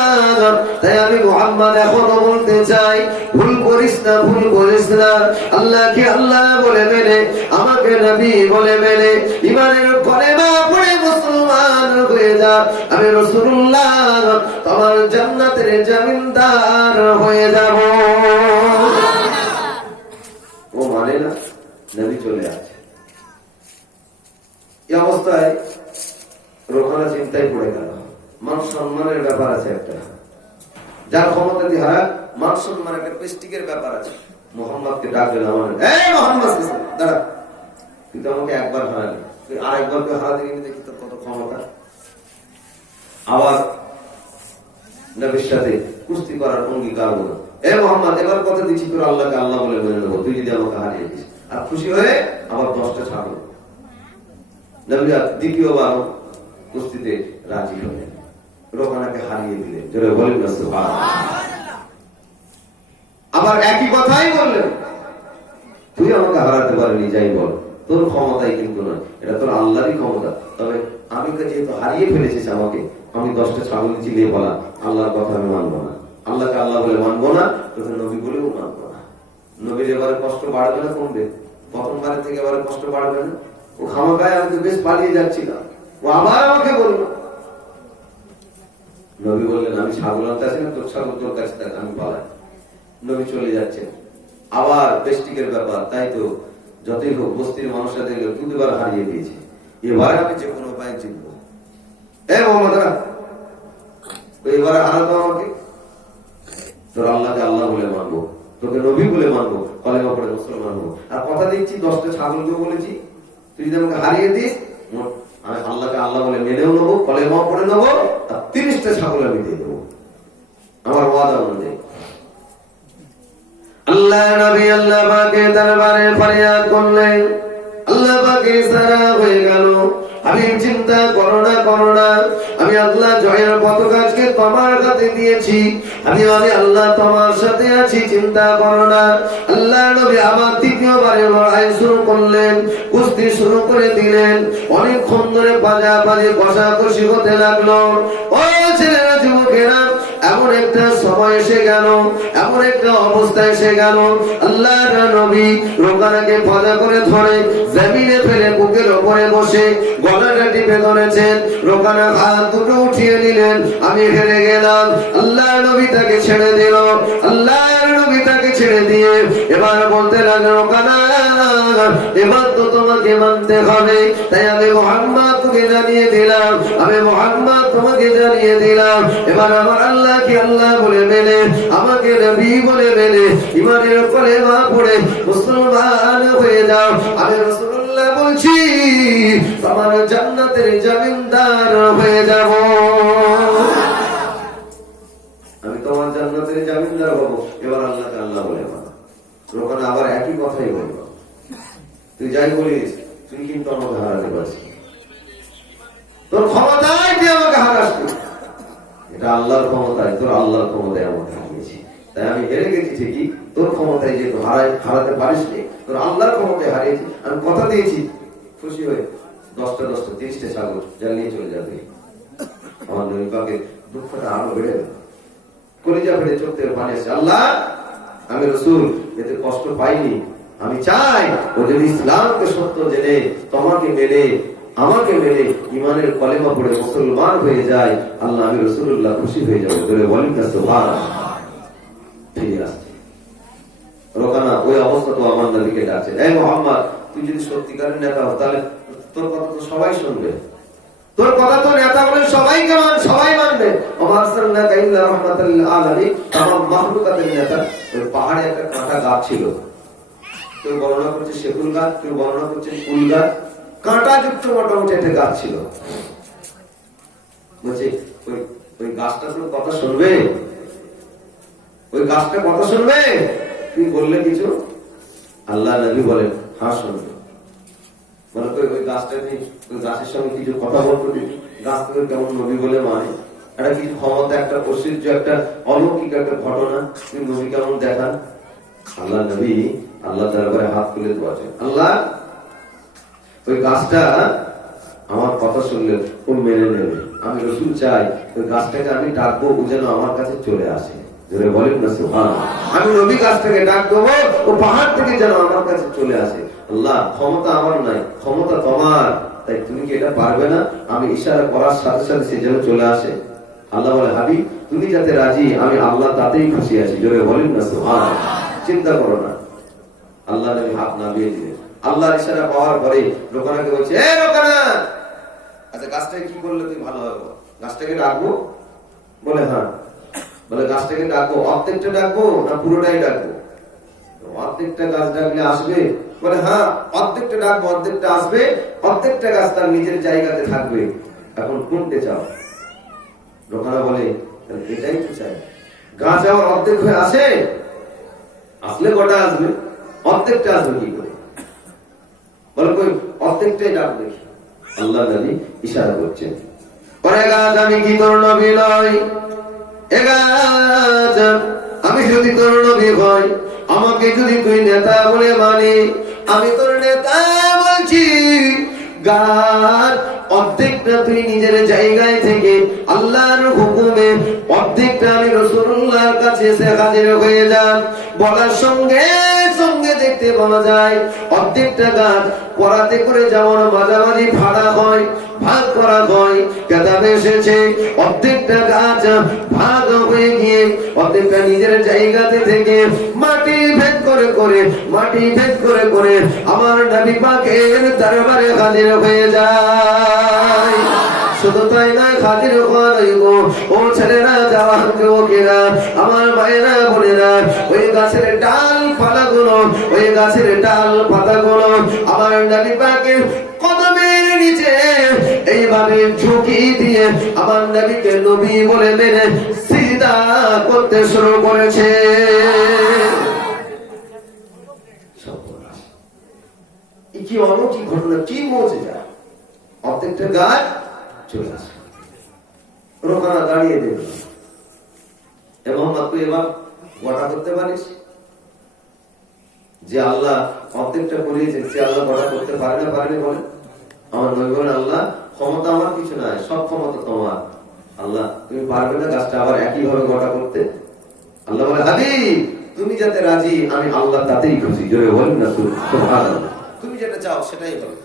তাই আমি মুহাম্মদ এখনো বলতে চাই, ভুল করিস না, ভুল করিস না। আল্লাহকে আল্লাহ বলে মেনে, আমাকে নবী বলে মেনে, ইমানের কলেমা পড়ে মুসলমান হয়ে যা। আমি রাসূলুল্লাহ তোমার জান্নাতের জমিনদার হয়ে যাব। ও মানে না, নবী চলে আসে। এই অবস্থায় রোকানা চিন্তায় পড়ে গেল। মান সম্মানের ব্যাপার আছে একটা, যার ক্ষমতা দিয়ে হারা মান সম্মান একটা প্রেস্টিজের ব্যাপার আছে। মোহাম্মদকে ডাকলেন, আমার মোহাম্মদ দাঁড়া, কিন্তু আমাকে একবার হারালি, তুই আর একবার তুই হারা দিবি, দেখি তোর কত ক্ষমতা। আবার নবীর সাথে কুস্তি করার অঙ্গীকার হলো। মোহাম্মদ, এবার কথা দিচ্ছি, তোর আল্লাহকে আল্লাহ বলে মেনে নেবো, তুই যদি আমাকে হারিয়ে দিস। আর খুশি হয়ে আবার 10টা ছাগল নবী দ্বিতীয়বার কুস্তিতে রাজি হলেন, রোকানাকে হারিয়ে দিলেন। জোরে বলেন না সুবহানাল্লাহ। আবার একই কথাই বললেন, তুই আমাকে হারাতে পারবি, যাই বল, তোর ক্ষমতাই কিন্তু নয়, এটা তোর আল্লাহরই ক্ষমতা। তবে আমি যেহেতু হারিয়ে ফেলেছিস আমাকে, আমি 10টা ছাগল চিলিয়ে বলা, আল্লাহর কথা আমি মানবো না, আল্লাহকে আল্লাহ বলে মানবো না, তোকে নবী বলেও মানবো না। নবীর এবারে কষ্ট বাড়বে না কমবে? প্রথমবারের থেকে এবারে কষ্ট বাড়বে না? ও খামাখায় আমি তো বেশ পালিয়ে যাচ্ছিলাম, ও আবার আমাকে বললো। নবী বললেন, আমি ছাগল আনতে আসি না, তোর ছাগল তোর কাছে থাক, আমি পালাই। নবী চলে যাচ্ছেন। আবার প্রেস্টিজের ব্যাপার, তাই তো যতই হোক বস্তির মানুষরা দেখলো 2বার হারিয়ে দিয়েছে, এবার আমি যে কোনো উপায় জিতবো। মোহাম্মদরা, এবারে হারাতো আমাকে, তোর আল্লাহকে আল্লাহ বলে মানবো, তোকে নবী বলে মানবো, কলেমা পড়ে মুসলমান হবো। আর কথা দিচ্ছি 10টা ছাগলকে বলেছি, তুই যদি আমাকে হারিয়ে দিস, আমি আল্লাহকে আল্লাহ বলে মেনেও নেবো, কলেমা পড়ে নেবো, আর 30টা ছাগল আমি দিয়ে দেবো, আমার ওয়াদা অনুযায়ী। আল্লাহ নবী আল্লাহ পাকের দরবারে ফরিয়াদ করলেন, আল্লাহ পাকের ইশারা হয়ে গেল, আমি চিন্তা করো না, করো না, আমি আল্লাহ জয়ের পতাকাকে তোমার কাছে দিয়েছি, আমি আল্লাহ তোমার সাথে আছি, চিন্তা করো না। আল্লাহ নবী আবার তৃতীয়বারে লড়াই শুরু করলেন, কুস্তি শুরু করে দিলেন। অনেকক্ষণ ধরে পাজাপাজি কষাকষি হতে লাগলো। ও ছেলেরা, যুবকেরা, এমন একটা সময় এসে গেল, এমন একটা অবস্থা এসে গেল, আল্লাহর নবী রোকানাকে ফাঁদা করে ধরে জমিনে ফেলে বুকের ওপরে বসে গলাটা টিপে ধরেছেন। রোকানা হাত দুটো উঠিয়ে নিলেন, আমি হেরে গেলাম। আল্লাহর নবী তাকে ছেড়ে দিল। আল্লাহর নবী তাকে ছেড়ে দিয়ে এবার বলতে লাগলো, রোকানা, এবার তো তোমাকে মানতে হবে। তাই আমি মুহাম্মদ তোকে জানিয়ে দিলাম, আমি মুহাম্মদ তোমাকে জানিয়ে দিলাম, এবার আমার আল্লাহকে আল্লাহ বলে মেনে, আমাকে নবী বলে মেনে, ইমানের কলেমা পড়ে মুসলমান হয়ে যাও। আমি রাসূলুল্লাহ বলছি, তোমার জান্নাতের জমিনদার হয়ে যাব, আমি তোমার জান্নাতের জমিনদার হবো। এবার আল্লাহকে আল্লাহ বলে মানো। রোকানা আবার একই কথাই বলল, তুই যাই বলিস, তুই কিন্তু আমাকে হারাতে পারছিস, তোর ক্ষমতায় তুই আমাকে হারাস, এটা আল্লাহর ক্ষমতায়, তোর আল্লাহর ক্ষমতায় আমাকে হারিয়েছি। তাই আমি হেরে গেছি ঠিকই, তোর ক্ষমতায় যেহেতু হারাতে পারিস নি, তোর আল্লাহর ক্ষমতায় হারিয়েছি। আমি কথা দিয়েছি, খুশি হয়ে 10টা 30টা ছাগল যা নিয়ে চলে যাবে। আমার নবী পাকের দুঃখটা আরো বেড়ে গেল, কলিজা ফেটে চোখ থেকে পানি আসছে। আল্লাহ, আমি রাসূল এতে কষ্ট পাইনি, আমি চাই ও যদি ইসলামকে সত্য জেনে তোমাকে মেনে, আমাকে মেনে, ইমানের কলেমা পড়ে মুসলমান হয়ে যায়, আল্লাহ আমি রাসূলুল্লাহ খুশি হয়ে যাবে। বলে বলেন না সুবহানাল্লাহ। ফিরে আসছে রোকানা, ওই অবস্থা তো আমার নবীকে ডাকছে, এই মুহাম্মদ, তুই যদি সত্যিকারের নেতা হস, তাহলে তোর কথা তো সবাই শুনবে, তোর কথা তো নেতা বলে সবাই মানবে। মাখলুকাতের নেতা। ওই পাহাড়ে একটা কাঁটা গাছ ছিল, কেউ বর্ণনা করছে সেকুল গাছ, কেউ বর্ণনা করছে কুল গাছ, কাঁটা যুক্ত মোটামুটি একটা গাছ ছিল। বলছে ওই গাছটা তোর কথা শুনবে, ওই গাছটা কথা শুনবে, তুই বললে কিছু? আল্লাহ নবী বলেন, হ্যাঁ শুনবে। মনে করি ওই গাছটা নিয়ে ওই গাছের সঙ্গে কিছু কথা বলতো, গাছ থেকে কেমন নবী বলে মানে একটা কিছু ক্ষমতা, একটা ঐশ্বর্য, একটা অলৌকিক একটা ঘটনা, তুমি নবী কেমন দেখান। আল্লাহ নবী আল্লাহ দরবারে হাত তুলে দোয়াছেন, আল্লাহ ওই গাছটা আমার কথা শুনলে ও মেনে নেবে, আমি রসুল চাই ওই গাছটাকে আমি ডাকবো, ও যেন আমার কাছে চলে আসে। বলেন না সুবহানাল্লাহ। আমি নবী গাছটাকে ডাক দেবো, ও পাহাড় থেকে যেন আমার কাছে চলে আসে। আল্লাহ ক্ষমতা আমার নাই, ক্ষমতা তোমার, তাই তুমি কি এটা পারবে না? আমি ইশারা করার সাথে সাথে সে যেন চলে আসে। আল্লাহ বলে, হাবিব তুমি যাতে রাজি, আমি আল্লাহ তাতেই খুশি আছি। জোরে বলেন না সুবহানাল্লাহ। চিন্তা করো না, আল্লাহ নবী হাত নামিয়ে দিলেন। আল্লাহর ইশারা পাওয়ার পরে লোকানাকে বলছে, এ লোকানা, আচ্ছা গাছটাকে কি করলে তুই ভালো হবে? গাছটাকে ডাকবো? বলে হ্যাঁ। বলে গাছটাকে ডাকবো, অর্ধেকটা ডাকবো না পুরোটাই ডাকবো? অর্ধেকটা গাছ ডাকলে আসবে? বলে হ্যাঁ, অর্ধেকটা ডাকবো, অর্ধেকটা আসবে, অর্ধেকটা গাছ তার নিজের জায়গাতে থাকবে। এখন কোনটা চাও? লোকানা বলে এটাই তো চাই। গাছ আবার অর্ধেক হয়ে আসে? আসলে কটা আসবে? অর্ধেকটা আসবে কি করে? বলে কই অর্ধেকটাই ডাকবে। আল্লাহ নবী ইশারা করছেন, ওরে গাছ আমি কি তোর নবী নই? এ গাছ আমি যদি তোর নবী হই, আমাকে যদি তুই নেতা বলে মানে, আমি তোর নেতা বলছি। গাছ অর্ধেকটা তুই নিজের জায়গায় থেকে আল্লাহর হুকুমে, অর্ধেকটা আমি রাসূলুল্লাহর কাছে এসে হাজির হয়ে যা। বলার সঙ্গে সঙ্গে দেখতে পাওয়া যায় অর্ধেকটা গাছ পরাতে করে যেমন মাঝামাঝি ফাড়া হয়, ভাগ করা হয়, কেতাবে এসেছে অর্ধেকটা গাছ ভাগ হয়ে গিয়ে অর্ধেকটা নিজের জায়গাতে থেকে মাটি ভেদ করে করে, মাটি ভেদ করে করে আমার নবী পাকের দরবারে হাজির হয়ে যায়। শুধু তাই নয়, হাজির হওয়াই গো ও ছেলেরা, জওয়ান যুবকেরা, আমার মায়েরা বোনেরা, ওই গাছের ডাল পাতাগুলো, ওই গাছের ডাল পাতাগুলো আমার নবী পাকের কদমের নিচে এইভাবে ঝুঁকি দিয়ে আমার নবীকে নবী বলে মেনে সিজদা করতে শুরু করেছে। কি অলৌকিক ঘটনা, কি মুজিজা! অর্ধেকটা গাছ চলে আসে। রোকানা দাঁড়িয়ে দেবে, এবং তুই এবার গোটা করতে পারিস? যে আল্লাহ অর্ধেকটা করিয়েছেন, সে আল্লাহ গোটা করতে পারে না? পারেনি? বলে আমার নবী বলেন, আল্লাহ ক্ষমতা আমার কিছু নাই, সব ক্ষমতা তোমার। আল্লাহ তুমি পারবে না গাছটা আবার একই ভাবে গোটা করতে? আল্লাহ বলে, হাবিব তুমি যাতে রাজি, আমি আল্লাহ তাতেই খুশি। জোরে বলেন না সুবহানাল্লাহ। তুমি যেটা চাও সেটাই হবে।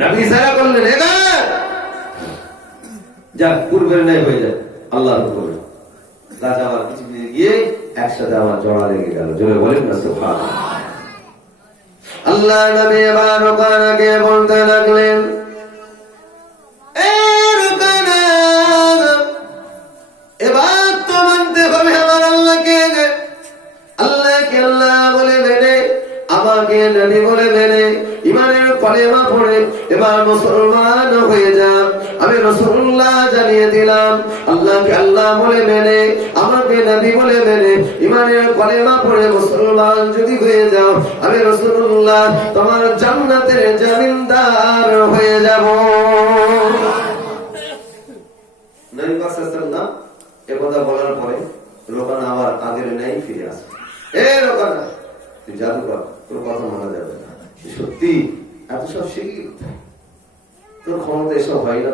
নবী ইশারা করলেন, এবার যা পূর্বের ন্যায় হয়ে যায় আল্লাহর হুকুমে। গাছ আবার কিছু গিয়ে একসাথে আমার জড়া লেগে গেল। জোরে বলেন না সুবহানাল্লাহ। আল্লাহ নবী এবার রোকানাকে বলতে লাগলেন, এ রোকানা, এবার তো মানতে হবে আমার আল্লাহকে। আল্লাহকে আল্লাহ বলে মেনে, আমাকে নবী বলে মেনে ইমানের কলেমা পড়ে এবার মুসলমান হয়ে যা। আমি রাসূলুল্লাহ জানিয়ে দিলাম, আল্লাহকে আল্লাহ বলে মেনে, আমাকে নবী বলে মেনে ইমানের কলেমা পড়ে মুসলমান যদি হয়ে যাও, আমি রাসূলুল্লাহ তোমার জান্নাতের জমিনদার হয়ে যাব। নবী পাক সাল্লাল্লাহু এ কথা বলার পরে লোকানা আবার আগের ন্যায় ফিরে আসে। এ লোকানা, তুই জাদুকর, তোর কথা মানা যাবে না। সত্যি এত সব শিখি কোথায়? তোর ক্ষমতা এসব হয় না,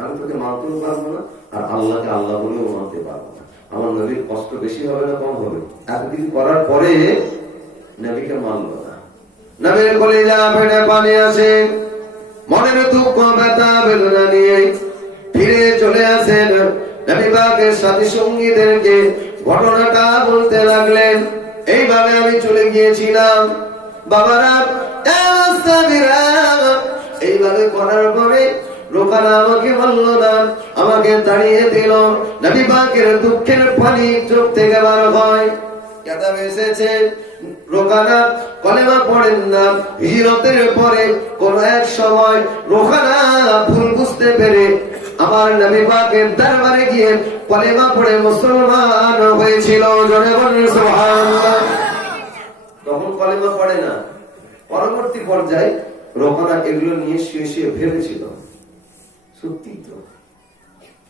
আমি তোকে মানতেও পারবো না, আর আল্লাহকে আল্লাহ বলেও মানতে পারবো না। আমার নবীর কষ্ট বেশি হবে না কম হবে? এত কিছু করার পরে নবীকে মানলো না। নবীর কলিজা ফেটে পানি আসে, মনের দুঃখ ব্যথা বেদনা নিয়ে ফিরে চলে আসেন। নবী পাকের সাথী সঙ্গীদেরকে ঘটনাটা বলতে লাগলেন, এইভাবে আমি চলে গিয়েছিলাম বাবারা, এইভাবে করার পরে লোকানা আমাকে বলল না, আমাকে তাড়িয়ে দিল। নবী পাকের দুঃখের পানি চোখ থেকে বার হয়। কেতাবে এসেছে রোকানা কলেমা পড়েন না, হিজরতের পরে কোন এক সময় রোকানা ভুল বুঝতে পেরে আমার নবী পাকের দরবারে গিয়ে কলেমা পড়ে মুসলমান হয়েছিল। জোরে বলেন সুবহানাল্লাহ। তখন কলেমা পড়ে না, পরবর্তী পর্যায়ে রোকানা এগুলো নিয়ে শুয়ে শুয়ে ভেবেছিল, সত্যি তো,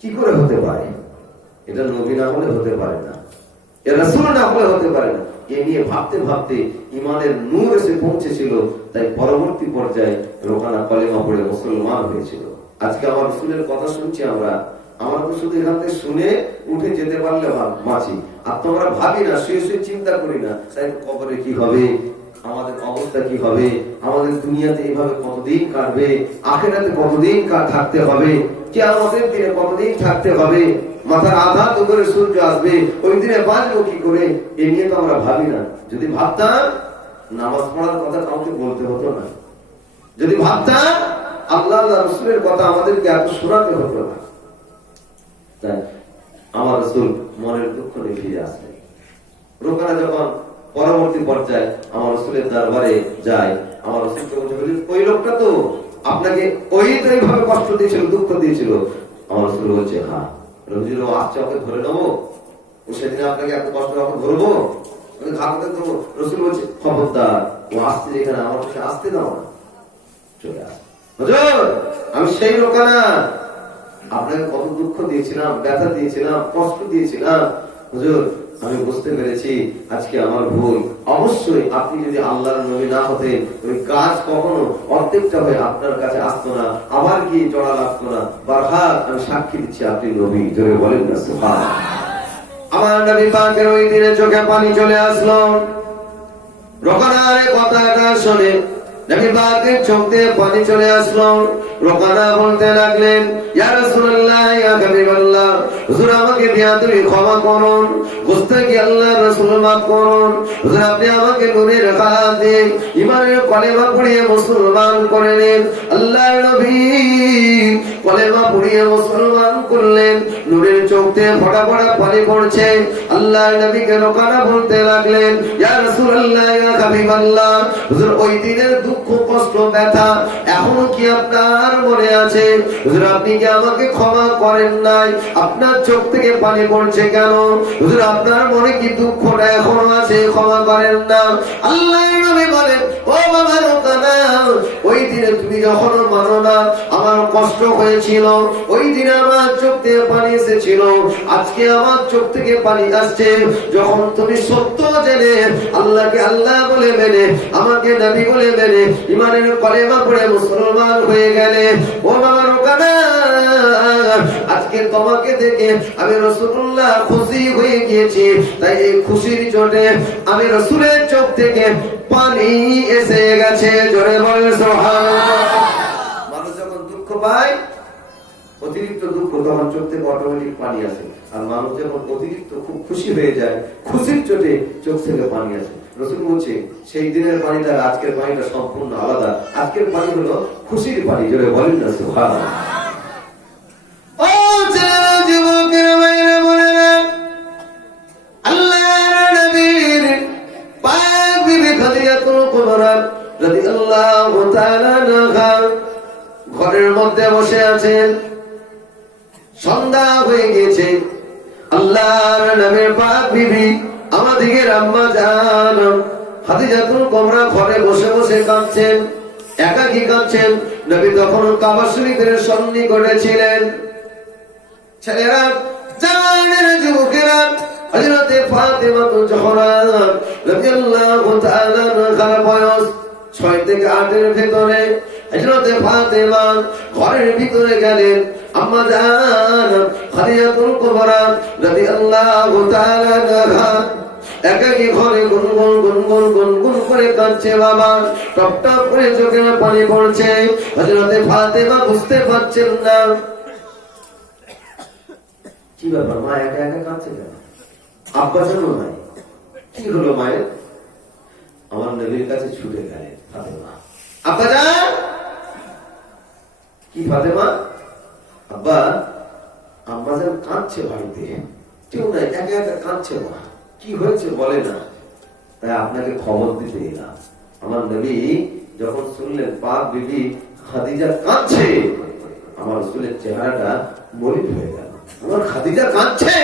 কি করে হতে পারে, এটা নবী না হলে হতে পারে না, এ রাসূল না হলে হতে পারে না। এ নিয়ে ভাবতে ভাবতে ইমানের নূর এসে পৌঁছেছিল। তাই পরবর্তী পর্যায়ে রোকানা কলেমা পড়ে মুসলমান হয়েছিল। আজকে আমার রাসূলের কথা শুনছি আমরা তো শুধু এখান থেকে শুনে উঠে যেতে পারলে বাঁচি, আর তোমরা ভাবি না, শুয়ে শুয়ে চিন্তা করি না, তাই কবরে কি হবে, আমাদের অবস্থা কি হবে, আমাদের দুনিয়াতে এইভাবে কতদিন কাটবে, আখিরাতে কতদিন থাকতে হবে, কিয়ামতের দিনে কতদিন থাকতে হবে, মাথার আঘাত করে সূর্য আসবে, ওই দিনে বাঁচবো কি করে, এ নিয়ে তো আমরা ভাবি না। যদি ভাবতাম নামাজ পড়ার কথা কাউকে বলতে হতো না, যদি ভাবতাম আল্লাহ রাসূলের কথা আমাদেরকে এত শোনাতে হতো না। তাই আমার রাসূল মনের দুঃখ নিয়ে ফিরে আসলেন। রোকানা যখন পরবর্তী পর্যায়ে আমার রাসূলের দরবারে যায়, আমার রাসূলকে বলছে, ওই লোকটা তো আপনাকে ওই তো এইভাবে কষ্ট দিয়েছিল, দুঃখ দিয়েছিল। আমার রাসূল বলছে, হ্যাঁ রবিজুল আসছে, ওকে ধরে নেবো, ও সেদিন আপনাকে এত কষ্ট, ওকে ধরবো, ঘাটতে ধরবো। রাসূল বলছে, খবরদার, ও আসছে যেখানে আমার কাছে আসতে দাও না, চলে আস। হুজুর আমি সেই রোকানা, আপনাকে কত দুঃখ দিয়েছিলাম, ব্যথা দিয়েছিলাম, কষ্ট দিয়েছিলাম, হুজুর আমি বুঝতে পেরেছি আজকে আমার ভুল। অবশ্যই আপনি যদি আল্লাহর নবী না হতেন, ওই কাজ কখনো অর্ধেকটা হয়ে আপনার কাছে আসতো না, আবার কি জড়া লাগতো না। বারহাত আমি সাক্ষী দিচ্ছি আপনি নবী, জোরে বলেন না সুবহানাল্লাহ। আমার নবী পাকের ওই দিনে চোখে পানি চলে আসলো। রোকানার কথাটা শুনে নবী পাকের চোখ দিয়ে পানি চলে আসলো। রোকানা বলতে লাগলেন, ইয়া রাসূলুল্লাহ, ইয়া হাবিবাল্লাহ, হুজুর আমাকে দিয়া তুমি ক্ষমা করুন, গুস্তাখি আল্লাহর রাসূল মাফ করুন, হুজুর আপনি আমাকে নূরের খালাত দিয়ে ঈমানের কলেমা পড়িয়ে মুসলমান করে নেন। আল্লাহর নবী কলেমা পড়িয়ে মুসলমান করলেন, নূরের চোখ দিয়ে ফোঁটা ফোঁটা পানি পড়ছে। আল্লাহর নবীকে রোকানা বলতে লাগলেন, ইয়া রাসূলুল্লাহ, ইয়া হাবিবাল্লাহ, হুজুর ওই দিনের দুঃখ কষ্ট ব্যথা এখনো কি আপনার মনে আছে? হুজুর আপনি কি আমাকে ক্ষমা করেন নাই? আপনার চোখ থেকে পানি পড়ছে কেন? হুজুর আপনার মনে কি দুঃখটা এখনো আছে? ক্ষমা করেন না। আল্লাহর নবী বলেন, ও বাবা রোকানা, ওই দিনে তুমি যখন মানো না আমার কষ্ট হয়েছিল, ওই দিনে আমার চোখ থেকে পানি এসেছিল, আজকে আমার চোখ থেকে পানি আসছে যখন তুমি সত্য জেনে আল্লাহকে আল্লাহ বলে মেনে আমাকে নবী বলে মেনে ঈমানের কলেমা পড়ে মুসলমান হয়ে গেলে। ও বাবা রোকানা, আজকে তোমাকে দেখে আমি রাসূলুল্লাহ খুশি হয়ে গিয়েছি, তাই এই খুশির চোটে আমি রাসূলের চোখ থেকে পানি এসে গেছে, জোরে বলেন সুবহানাল্লাহ। মানুষ যখন দুঃখ পায়, অতিরিক্ত দুঃখ, তখন চোখ থেকে অটোমেটিক পানি আসে। আর মানুষ যখন অতিরিক্ত খুব খুশি হয়ে যায়, খুশির চোটে চোখ থেকে পানি আসে। রাসূল বলছে, সেই দিনের পানিটা আজকের পানিটা সম্পূর্ণ আলাদা। আজকের পানি হলো খুশির পানি, জোরে বলেন না সুবহানাল্লাহ। ও ছেলেরা, যুবকেরা, ভাইরা, বোনেরা, আল্লাহর নবীর পাক বিবি খাদিজাতুল কুবরা রাদিয়াল্লাহু তাআলা আনহা ঘরের মধ্যে বসে আছেন। সন্ধ্যা হয়ে গেছে। আল্লাহর নবীর পাক বিবি আমাদের আম্মা জান খাদিজাতুল কুবরা ঘরে বসে বসে কাঁদছেন, একাকী কাঁদছেন। নবী তখন কাবা শরীফের সন্নিকটে ছিলেন। ছেলেরা, জানের যুবকেরা, হযরতে ফাতেমা জোহরা রাদিয়াল্লাহু তাআলা আনহার বয়স 6 থেকে 8 এর ভিতরে। হযরতে ফাতেমা ঘরের ভিতরে গেলেন। আম্মা জান খাদিজাতুল কুবরা রাদিয়াল্লাহু তাআলা আনহা একাকী ঘরে গুনগুন গুনগুন গুনগুন করে কাঁদছে। বাবা টপ টপ করে চোখে পানি পড়ছে। হযরতে ফাতেমা বুঝতে পারছেন না কি ব্যাপার, মা একা একা কাঁদছে কেন? আব্বা যেন নাই, কি হলো মায়ের? আমার নবীর কাছে ছুটে গেলেন ফাতেমা। আব্বা জান, কি ফাতেমা? আব্বা, আম্মা যেন কাঁদছে বাড়িতে, কেউ নাই, একা একা কাঁদছে। মা কি হয়েছে বলে না, তাই আপনাকে খবর দিতে এলাম। আমার নবী যখন শুনলেন পাক বিবি খাদিজা কাঁদছে, আমার রাসূলের চেহারাটা মলিন হয়ে গেল। আমার খাদিজা কাঁদছে,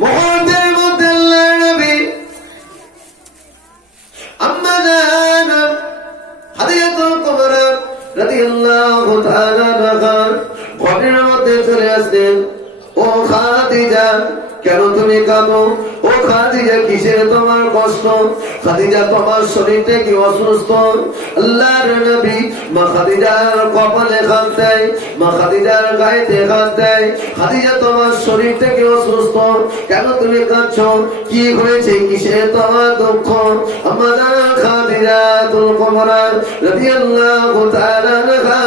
মুহূর্তের মধ্যে আল্লাহর নবী আম্মা রাদিয়াল্লাহু তাআলা আনহা ঘরের মধ্যে চলে আসলেন। ও খাদিজা, কেন তুমি কাঁদো? ও খাদিজা, কিসের তোমার কষ্ট? খাদিজা, তোমার শরীরটা কি অসুস্থ? আল্লাহর নবী মা খাদিজার কপালে হাত দেয়, মা খাদিজার গায়েতে হাত দেয়। খাদিজা, তোমার শরীরটা কি অসুস্থ? কেন তুমি কাঁদছো? কি হয়েছে? কিসের তোমার দুঃখ? আমাদের খাদিজাতুল কুবরা রাদিয়াল্লাহু তাআলা আনহা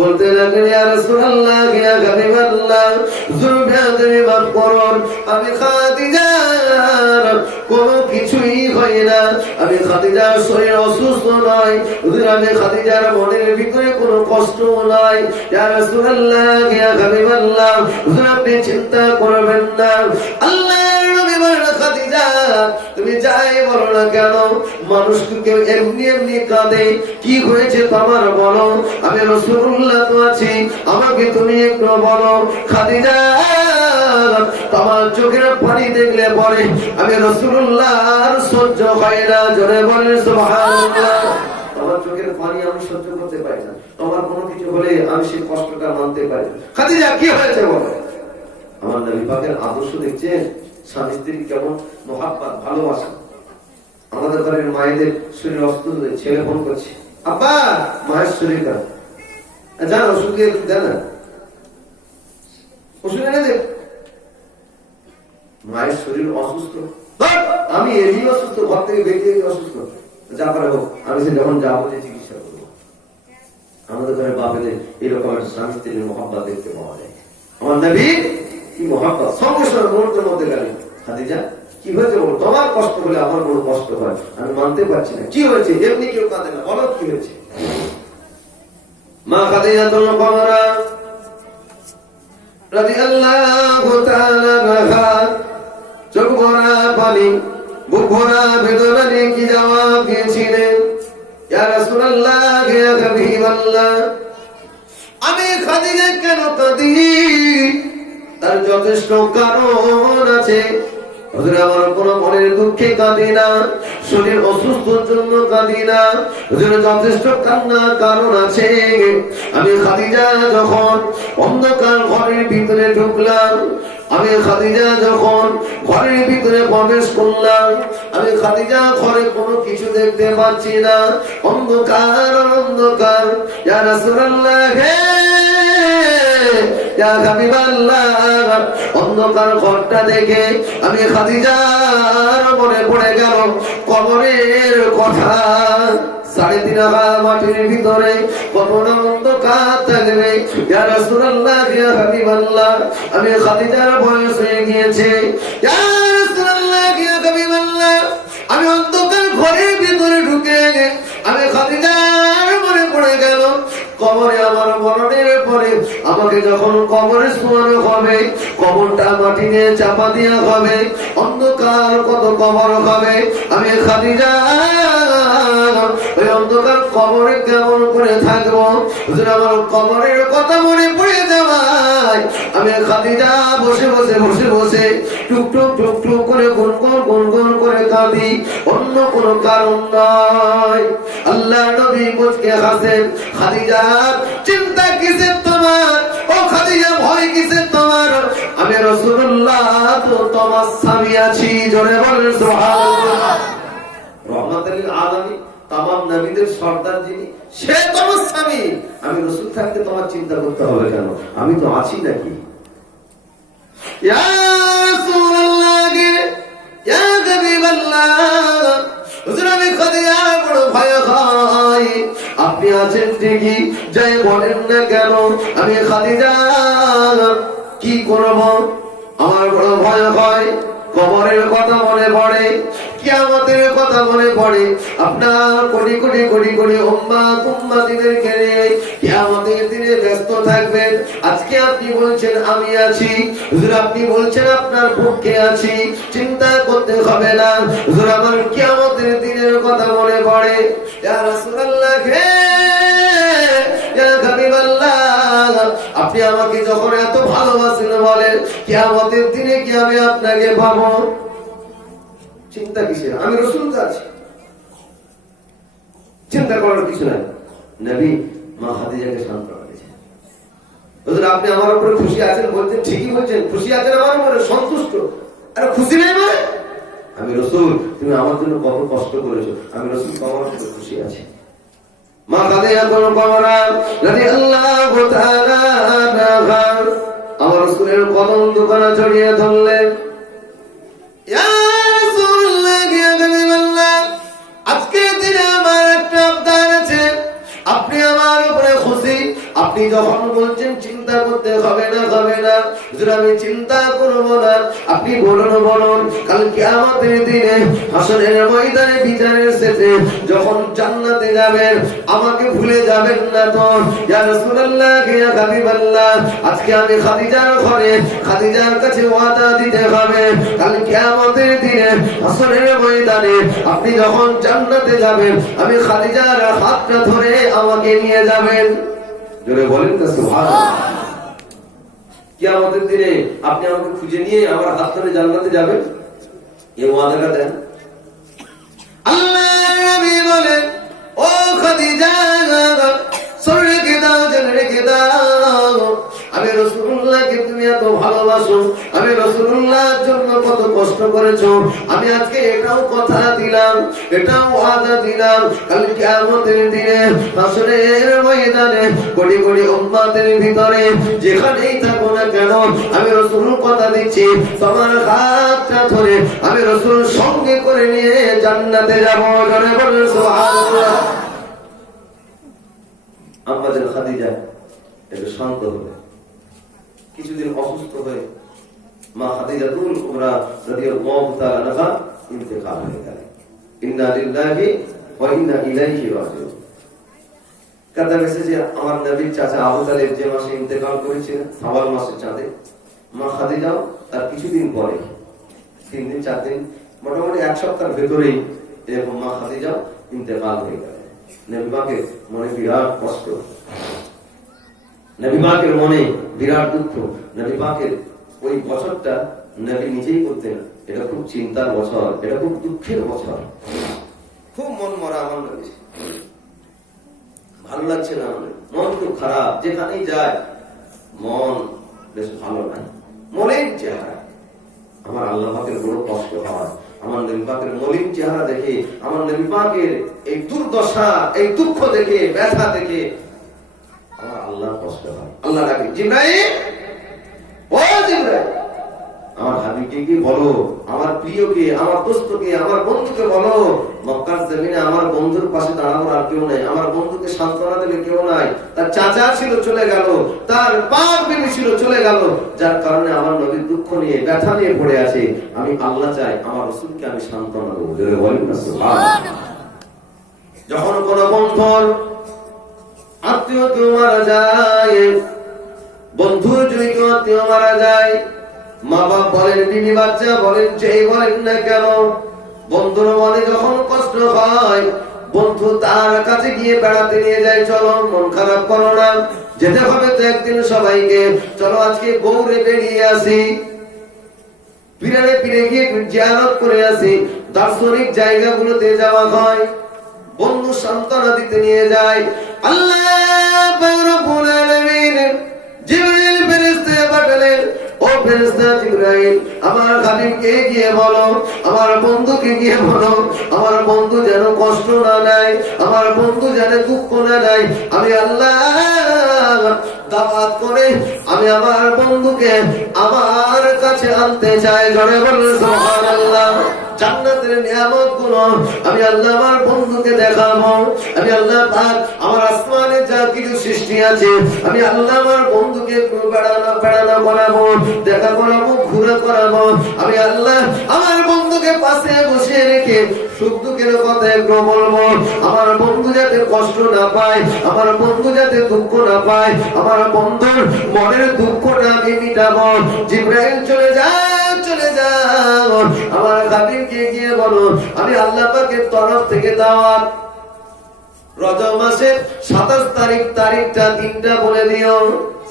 বলতে লাগলেন, ইয়া রাসূলুল্লাহ, ইয়া হাবিবাল্লাহ, যুবরাজে মাফ করুন, আমি খাদিজার কোনো কিছুই হয় না, আমি খাদিজার শরীর অসুস্থ নয়, হুজুর আমি খাদিজার মনের ভিতরে কোনো কষ্ট নাই। ইয়া রাসূলুল্লাহ, ইয়া হাবিবাল্লাহ, হুজুর আপনি চিন্তা করবেন না। আল্লাহর নবী বলেন, খাদিজা তুমি যাই বলো না কেন, মানুষকে কেউ এমনি এমনি কাঁদে, কি হয়েছে তোমার বলো, আমি রাসূলুল্লাহ তো আছি, আমাকে তুমি একটু বলো। খাদিজা, তোমার চোখের পানি দেখলে পরে আমি রাসূলুল্লাহ আর সহ্য হয় না। জোরে বলেন সুবহানাল্লাহ। তোমার চোখের পানি আমি সহ্য করতে পারি না, তোমার কোনো কিছু হলে আমি সেই কষ্টটা মানতে পারি না। খাদিজা, কি হয়েছে বলো। আমার নবী পাকের আদর্শ দেখছেন, স্বামী স্ত্রী কেমন মহাব্বত, ভালোবাসা। আমাদের ঘরের মায়েদের শরীর অসুস্থ, ছেলে ফোন করছে, আব্বা মায়ের শরীর খারাপ, জান ওষুধ দিয়ে একটু দেন না, ওষুধ এনে দে। মায়ের শরীর অসুস্থ, আমি এমনি অসুস্থ, ঘর থেকে বেরিয়ে অসুস্থ, যা করে হোক, আমি সে যখন যাবো যে চিকিৎসা করবো। আমাদের ঘরের বাপেদের এরকম একটা স্বামী স্ত্রীর মহাব্বত দেখতে পাওয়া যায়। আমার নবী কি মহাব্বত, সঙ্গে সঙ্গে মুহূর্তের মধ্যে গেলেন, খাদিজা কি হয়েছে বলো, তোমার কষ্ট হলে আমার বড় কষ্ট হয়, আমি মানতে পারছি না, কি হয়েছে? এমনি কেউ কাঁদে না, বলো কি হয়েছে। মা খাদিজাতুল কুবরা রাদিয়াল্লাহু তাআলা আনহা চোখ ভরা পানি, বুক ভরা বেদনা নিয়ে কি জবাব দিয়েছিলেন, ইয়া রাসূলুল্লাহ, ইয়া হাবিবাল্লাহ, আমি খাদিজা কেন কাঁদি, তার যথেষ্ট কারণ আছে। হুজুর, আমার কোন মনের দুঃখে কাঁদি না, শরীর অসুস্থর জন্য কাঁদি না, হুজুর যথেষ্ট কান্নার কারণ আছে। আমি খাদিজা যখন অন্ধকার ঘরের ভিতরে ঢুকলাম, আমি খাদিজা যখন ঘরের ভিতরে প্রবেশ করলাম, আমি খাদিজা ঘরে কোনো কিছু দেখতে পাচ্ছি না, অন্ধকার অন্ধকার। ইয়া রাসূলুল্লাহ, ইয়া হাবিবাল্লাহ, অন্ধকার ঘরটা দেখে আমি খাদিজার মনে পড়ে গেল কবরের কথা। 3.5 হাত মাটির ভিতরে কতটা অন্ধকার থাকবে। ইয়া রাসূলুল্লাহ, ইয়া হাবিবাল্লাহ, আমি খাদিজার বয়স হয়ে গিয়েছে। ইয়া রাসূলুল্লাহ, ইয়া হাবিবাল্লাহ, আমি অন্ধকার ঘরের ভিতরে ঢুকে আমি খাদিজার মনে পড়ে গেল কবরে আমার মরণের পরে আমাকে যখন কবরে শোয়ানো হবে, কবরটা মাটি নিয়ে চাপা দেওয়া হবে, অন্ধকার কত কবর হবে, আমি খাদিজা ওই অন্ধকার কবরে কেমন করে থাকবো। হুজুর, আমার কবরের কথা মনে পড়ে যাওয়ায় আমি খাদিজা বসে বসে বসে বসে টুকটুক টুকটুক করে গুনগুন গুনগুন করে কাঁদি, অন্য কোনো কারণ নয়। আল্লাহ নবী মুচকে হাসেন, খাদিজা চিন্তা কিসের তোমার, ও খাদিজা ভয় কিসের তোমার, আমি রাসূলুল্লাহ তো তোমার স্বামী আছি। জোরে বলেন সুবহানাল্লাহ। রহমাতুল লিল আলামিন, তামাম নবীদের সর্দার যিনি, সে তোমার স্বামী, আমি রাসূল থাকতে তোমার চিন্তা করতে হবে কেন, আমি তো আছি নাকি। ইয়া রাসূলুল্লাহ, ইয়া হাবিবাল্লাহ, হুজুর আমি খাদিজা বড় ভয় খাই, আপনি আছেন ঠিকই, যাই বলেন না কেন, আমি খাদিজা কি করব, আমার বড় ভয় হয়। কবরের কথা মনে পড়ে, কিয়ামতের কথা মনে পড়ে, আপনার কোটি কোটি কোটি কোটি উম্মাত উম্মাতিদেরকে নিয়ে কিয়ামতের দিনে ব্যস্ত থাকবেন। আজকে আপনি বলছেন আমি আছি, হুজুর আপনি বলছেন আপনার পক্ষে আছি, চিন্তা করতে হবে না। হুজুর আমার কিয়ামতের দিনের কথা মনে পড়ে। ইয়া রাসূলুল্লাহ, ইয়া হাবিবাল্লাহ, আপনি আমাকে যখন এত ভালোবাসেন বলেন, কিয়ামতের দিনে কি আমি আপনাকে পাবো? চিন্তা কিসের, আমি রাসূল আছি, চিন্তা করার কিছু নাই। নবী মা খাদিজাকে সান্ত্বনা দিয়েছেন। হুজুর আপনি আমার উপরে খুশি আছেন বলছেন, ঠিকই বলছেন, খুশি আছেন আমার উপরে, সন্তুষ্ট। আরে খুশি নেই মানে? আমি রাসূল, তুমি আমার জন্য কত কষ্ট করেছো, আমি রাসূল তোমার উপরে খুশি আছি। মা খাদিজা কুবরা রাদিয়াল্লাহু তাআলা আনহা আমার রাসূলের কদম দুখানা জড়িয়ে ধরলেন। ইয়া রাসূলুল্লাহ, ইয়া হাবিবাল্লাহ, আজকে দিনে আমার একটা আবদার আছে, আপনি আমার উপরে খুশি? আপনি যখন বলছেন চিন্তা করতে হবে না, হবে না হুজুর, আমি চিন্তা করব না, আপনি বলুন কাল কিয়ামতের দিনে হাসরের ময়দানে বিচারের শেষে যখন জান্নাতে যাবেন আমাকে ভুলে যাবেন না তো? ইয়া রাসূলুল্লাহ, ইয়া হাবিবাল্লাহ, আজকে আমি খাদিজার ঘরে খাদিজার কাছে ওয়াদা দিতে হবে, কাল কিয়ামতের দিনে হাসরের ময়দানে আপনি যখন জান্নাতে যাবেন আমি খাদিজার হাতটা ধরে আমাকে নিয়ে যাবেন। জোরে বলেন না সুবহানাল্লাহ। কিয়ামতের দিনে আপনি আমাকে খুঁজে নিয়ে আমার হাত ধরে জান্নাতে যাবেন, এই ওয়াদাটা দেন। আল্লাহর নবী বলেন, ও খাদিজা শুনে রেখে দাও, জেনে রেখে দাও, আমি রাসূলুল্লাহকে তুমি এত ভালোবাসো, আমি রাসূলুল্লাহর জন্য কত কষ্ট করেছো, আমি আজকে এটাও কথা দিলাম, এটাও ওয়াদা দিলাম, কাল কিয়ামতের দিনে হাসরের ময়দানে কোটি কোটি উম্মতের ভিতরে যেখানেই থাকো না কেন আমি রাসূল কথা দিচ্ছি, তোমার হাতটা ধরে আমি রাসূল সঙ্গে করে নিয়ে জান্নাতে যাব। জোরে বলেন সুবহানাল্লাহ। আম্মা জান খাদিজা একটু শান্ত হলেন, কিছুদিন অসুস্থ হয়ে মা খাদিজাতুল কুবরা রাদিয়াল্লাহু তাআলা আনহা ইন্তেকাল হয়ে গেলেন। ইন্না লিল্লাহি ওয়া ইন্না ইলাইহি রাজিউন। কথা গেছে যে আমার নবীর চাচা আবু তালেব যে মাসে ইন্তেকাল করেছিলেন শাওয়াল মাসের চাঁদে, মা খাদিজাও তার কিছুদিন পরে 3 দিন 4 দিন মোটামুটি 1 সপ্তাহের ভেতরেই এরকম মা খাদিজাও ইন্তেকাল হয়ে গেলেন। নবী পাকের মনে বিরাট কষ্ট, নবী পাকের মনে বিরাট দুঃখ। নবী পাকের ওই বছরটা নবী নিজেই বলতেন এটা খুব চিন্তার বছর, এটা খুব দুঃখের বছর, খুব মন মরা আমার নবী, ভালো লাগছে না, আমাদের মন খুব খারাপ, যেখানেই যায় মন বেশ ভালো নাই, মলিন চেহারা। আমার আল্লাহ পাকের বড় কষ্ট হয়, আমার নবী পাকের মলিন চেহারা দেখে, আমার নবী পাকের এই দুর্দশা, এই দুঃখ দেখে, ব্যথা দেখে আমার আল্লাহ কষ্ট হয়। আল্লাহ ডাকে, জিবরাইল, ও জিবরাইল, আমার হাবিবকে কি বলো, আমার প্রিয়কে, আমার দোস্তকে, আমার বন্ধুকে বলো, মক্কার জমিনে আমার বন্ধুর পাশে দাঁড়ানোর আর কেউ নাই, আমার বন্ধুকে সান্ত্বনা দেবে কেউ নাই, তার চাচা ছিল চলে গেল, তার বাপ বিবি ছিল চলে গেল, যার কারণে আমার নবীর দুঃখ নিয়ে ব্যথা নিয়ে পড়ে আছে, আমি আল্লাহ চাই আমার রাসূলকে আমি সান্ত্বনা দেবো। জোরে বলেন না সুবহানাল্লাহ। যখন কোন বন্ধুর আত্মীয় কেউ মারা যায়, বন্ধুর যদি কেউ আত্মীয় মারা যায়, মা বাপ বলেন, বিবি বাচ্চা বলেন, যেই বলেন না কেন, বন্ধুর মনে যখন কষ্ট হয় বন্ধু তার কাছে গিয়ে বেড়াতে নিয়ে যায়, চলো মন খারাপ করো না, যেতে হবে তো একদিন সবাইকে, চলো আজকে গৌরে বেরিয়ে আসি, পিরানে পিরে গিয়ে জিয়ারত করে আসি, দার্শনিক জায়গাগুলোতে যাওয়া হয়, বন্ধু সান্ত্বনা দিতে নিয়ে যায়। আল্লাহ পাক রব্বুল আলামিন জিবরাইল ফেরেশতা পাঠালেন, ও ফেরেশতা জিবরাইল, আমার হাবিবকে গিয়ে বলো, আমার বন্ধুকে গিয়ে বলো, আমার বন্ধু যেন কষ্ট না নেয়, আমার বন্ধু যেন দুঃখ না নেয়, আমি আল্লাহ দাওয়াত করে আমি আমার বন্ধুকে আমার কাছে আনতে চাই। জোরে বলুন সুবহানাল্লাহ। জান্নাতের নিয়ামত গুলো আমি আল্লাহ আমার বন্ধুকে দেখাবো, আমি আল্লাহ পাক আমার আসমানে যা কিছু সৃষ্টি আছে আমি আল্লাহ আমার বন্ধুকে বেড়ানো করাবো, দেখা করাবো, ঘুরে করাবো, আমি আল্লাহ আমার বন্ধুকে পাশে বসে রেখে সুখ দুঃখের কথা একটু বলবো, আমার বন্ধু যাতে কষ্ট না পায়, আমার বন্ধু যাতে দুঃখ না পায়, আমার বন্ধুর মনের দুঃখটা আমি মিটাবো। জিবরাইল চলে যাও, চলে যাও, আমার হাবিবকে গিয়ে বলো আমি আল্লাহ পাকের তরফ থেকে দাওয়াত, রজব মাসের 27 তারিখটা দিনটা বলে দিও,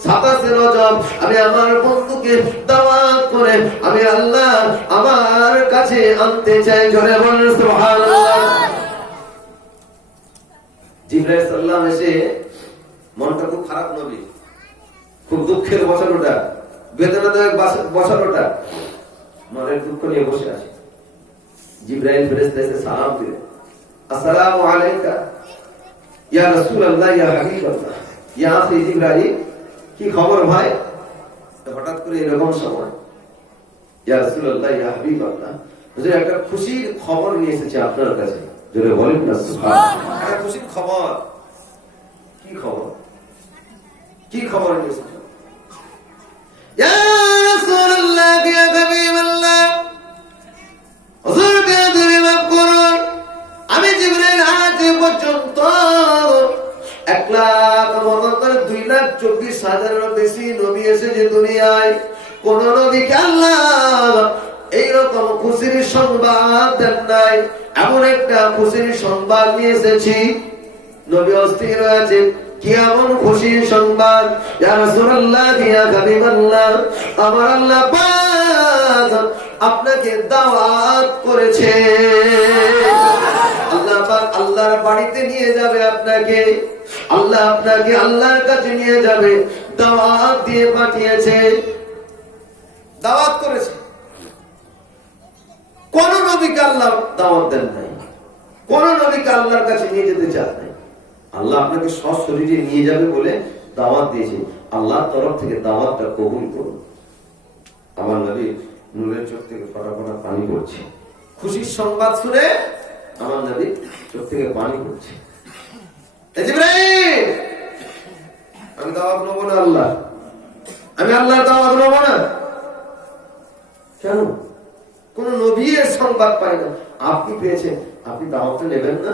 27 রজব আমি আমার বন্ধুকে দাওয়াত করে আমি আল্লাহ আমার কাছে আনতে চাই। জোরে বলেন সুবহানাল্লাহ। জিবরাইল সাল্লাল্লাহু এসে মনটা খুব খারাপ নবী, খুব দুঃখের বসানোটা, বেদনাদায়ক বসানোটা, মনের দুঃখ নিয়ে বসে আছে। জিবরাইল ফেরেশতা এসে সালাম দিলেন, আসসালামু আলাইকা ইয়া রাসূলুল্লাহ ইয়া হাবিবাল্লাহ, ইয়া আখি জিবরাইল, কি খবর ভাই? হঠাৎ করে এরকম সময়, ইয়া রাসূলুল্লাহ ইয়া হাবিবাল্লাহ, হুজুর একটা খুশির খবর নিয়ে এসেছি আপনার কাছে। জোরে বলেন না সুবহানাল্লাহ। একটা খুশির খবর। কি খবর? কি খবর নিয়ে এসেছেন? ইয়া রাসূলুল্লাহ ইয়া হাবিবাল্লাহ, হুজুরকে তুমি মাফ করুন, আমি জিবরাইল আজ পর্যন্ত 1,2,24,000 বেশি নবী এসেছে দুনিয়ায়, কোন নবীকে আল্লাহ এইরকম খুশির সংবাদ দেন নাই। এমন একটা খুশির সংবাদ নিয়ে এসেছি। নবী অস্থির হয়েছে, কি এমন খুশির সংবাদ? ইয়া রাসূলুল্লাহ ইয়া হাবিবাল্লাহ, আমার আল্লাহ পাক আপনাকে দাওয়াত করেছে। আল্লাহ পাক আল্লাহর বাড়িতে নিয়ে যাবে আপনাকে, আল্লাহ আপনাকে আল্লাহর কাছে নিয়ে যাবে, দাওয়াত দিয়ে পাঠিয়েছে, দাওয়াত করেছে। কোন নবীকে আল্লাহ দাওয়াত দেন নাই, কোন নবীকে আল্লাহর কাছে নিয়ে যেতে চান নাই। আল্লাহ আপনাকে সশরীরে নিয়ে যাবে বলে দাওয়াত দিয়েছে। আল্লাহর তরফ থেকে দাওয়াতটা কবুল করুন। আমার নবী নূরের চোখ থেকে ফোঁটা ফোঁটা পানি পড়ছে। খুশির সংবাদ শুনে আমার নবী চোখ থেকে পানি পড়ছে। আমি দাওয়াত নেবো না আল্লাহ, আমি আল্লাহর দাওয়াত নেবো না। কেন? কোন নবী এর সংবাদ পাই না, আপনি পেয়েছেন, আপনি দাওয়াতটা নেবেন না?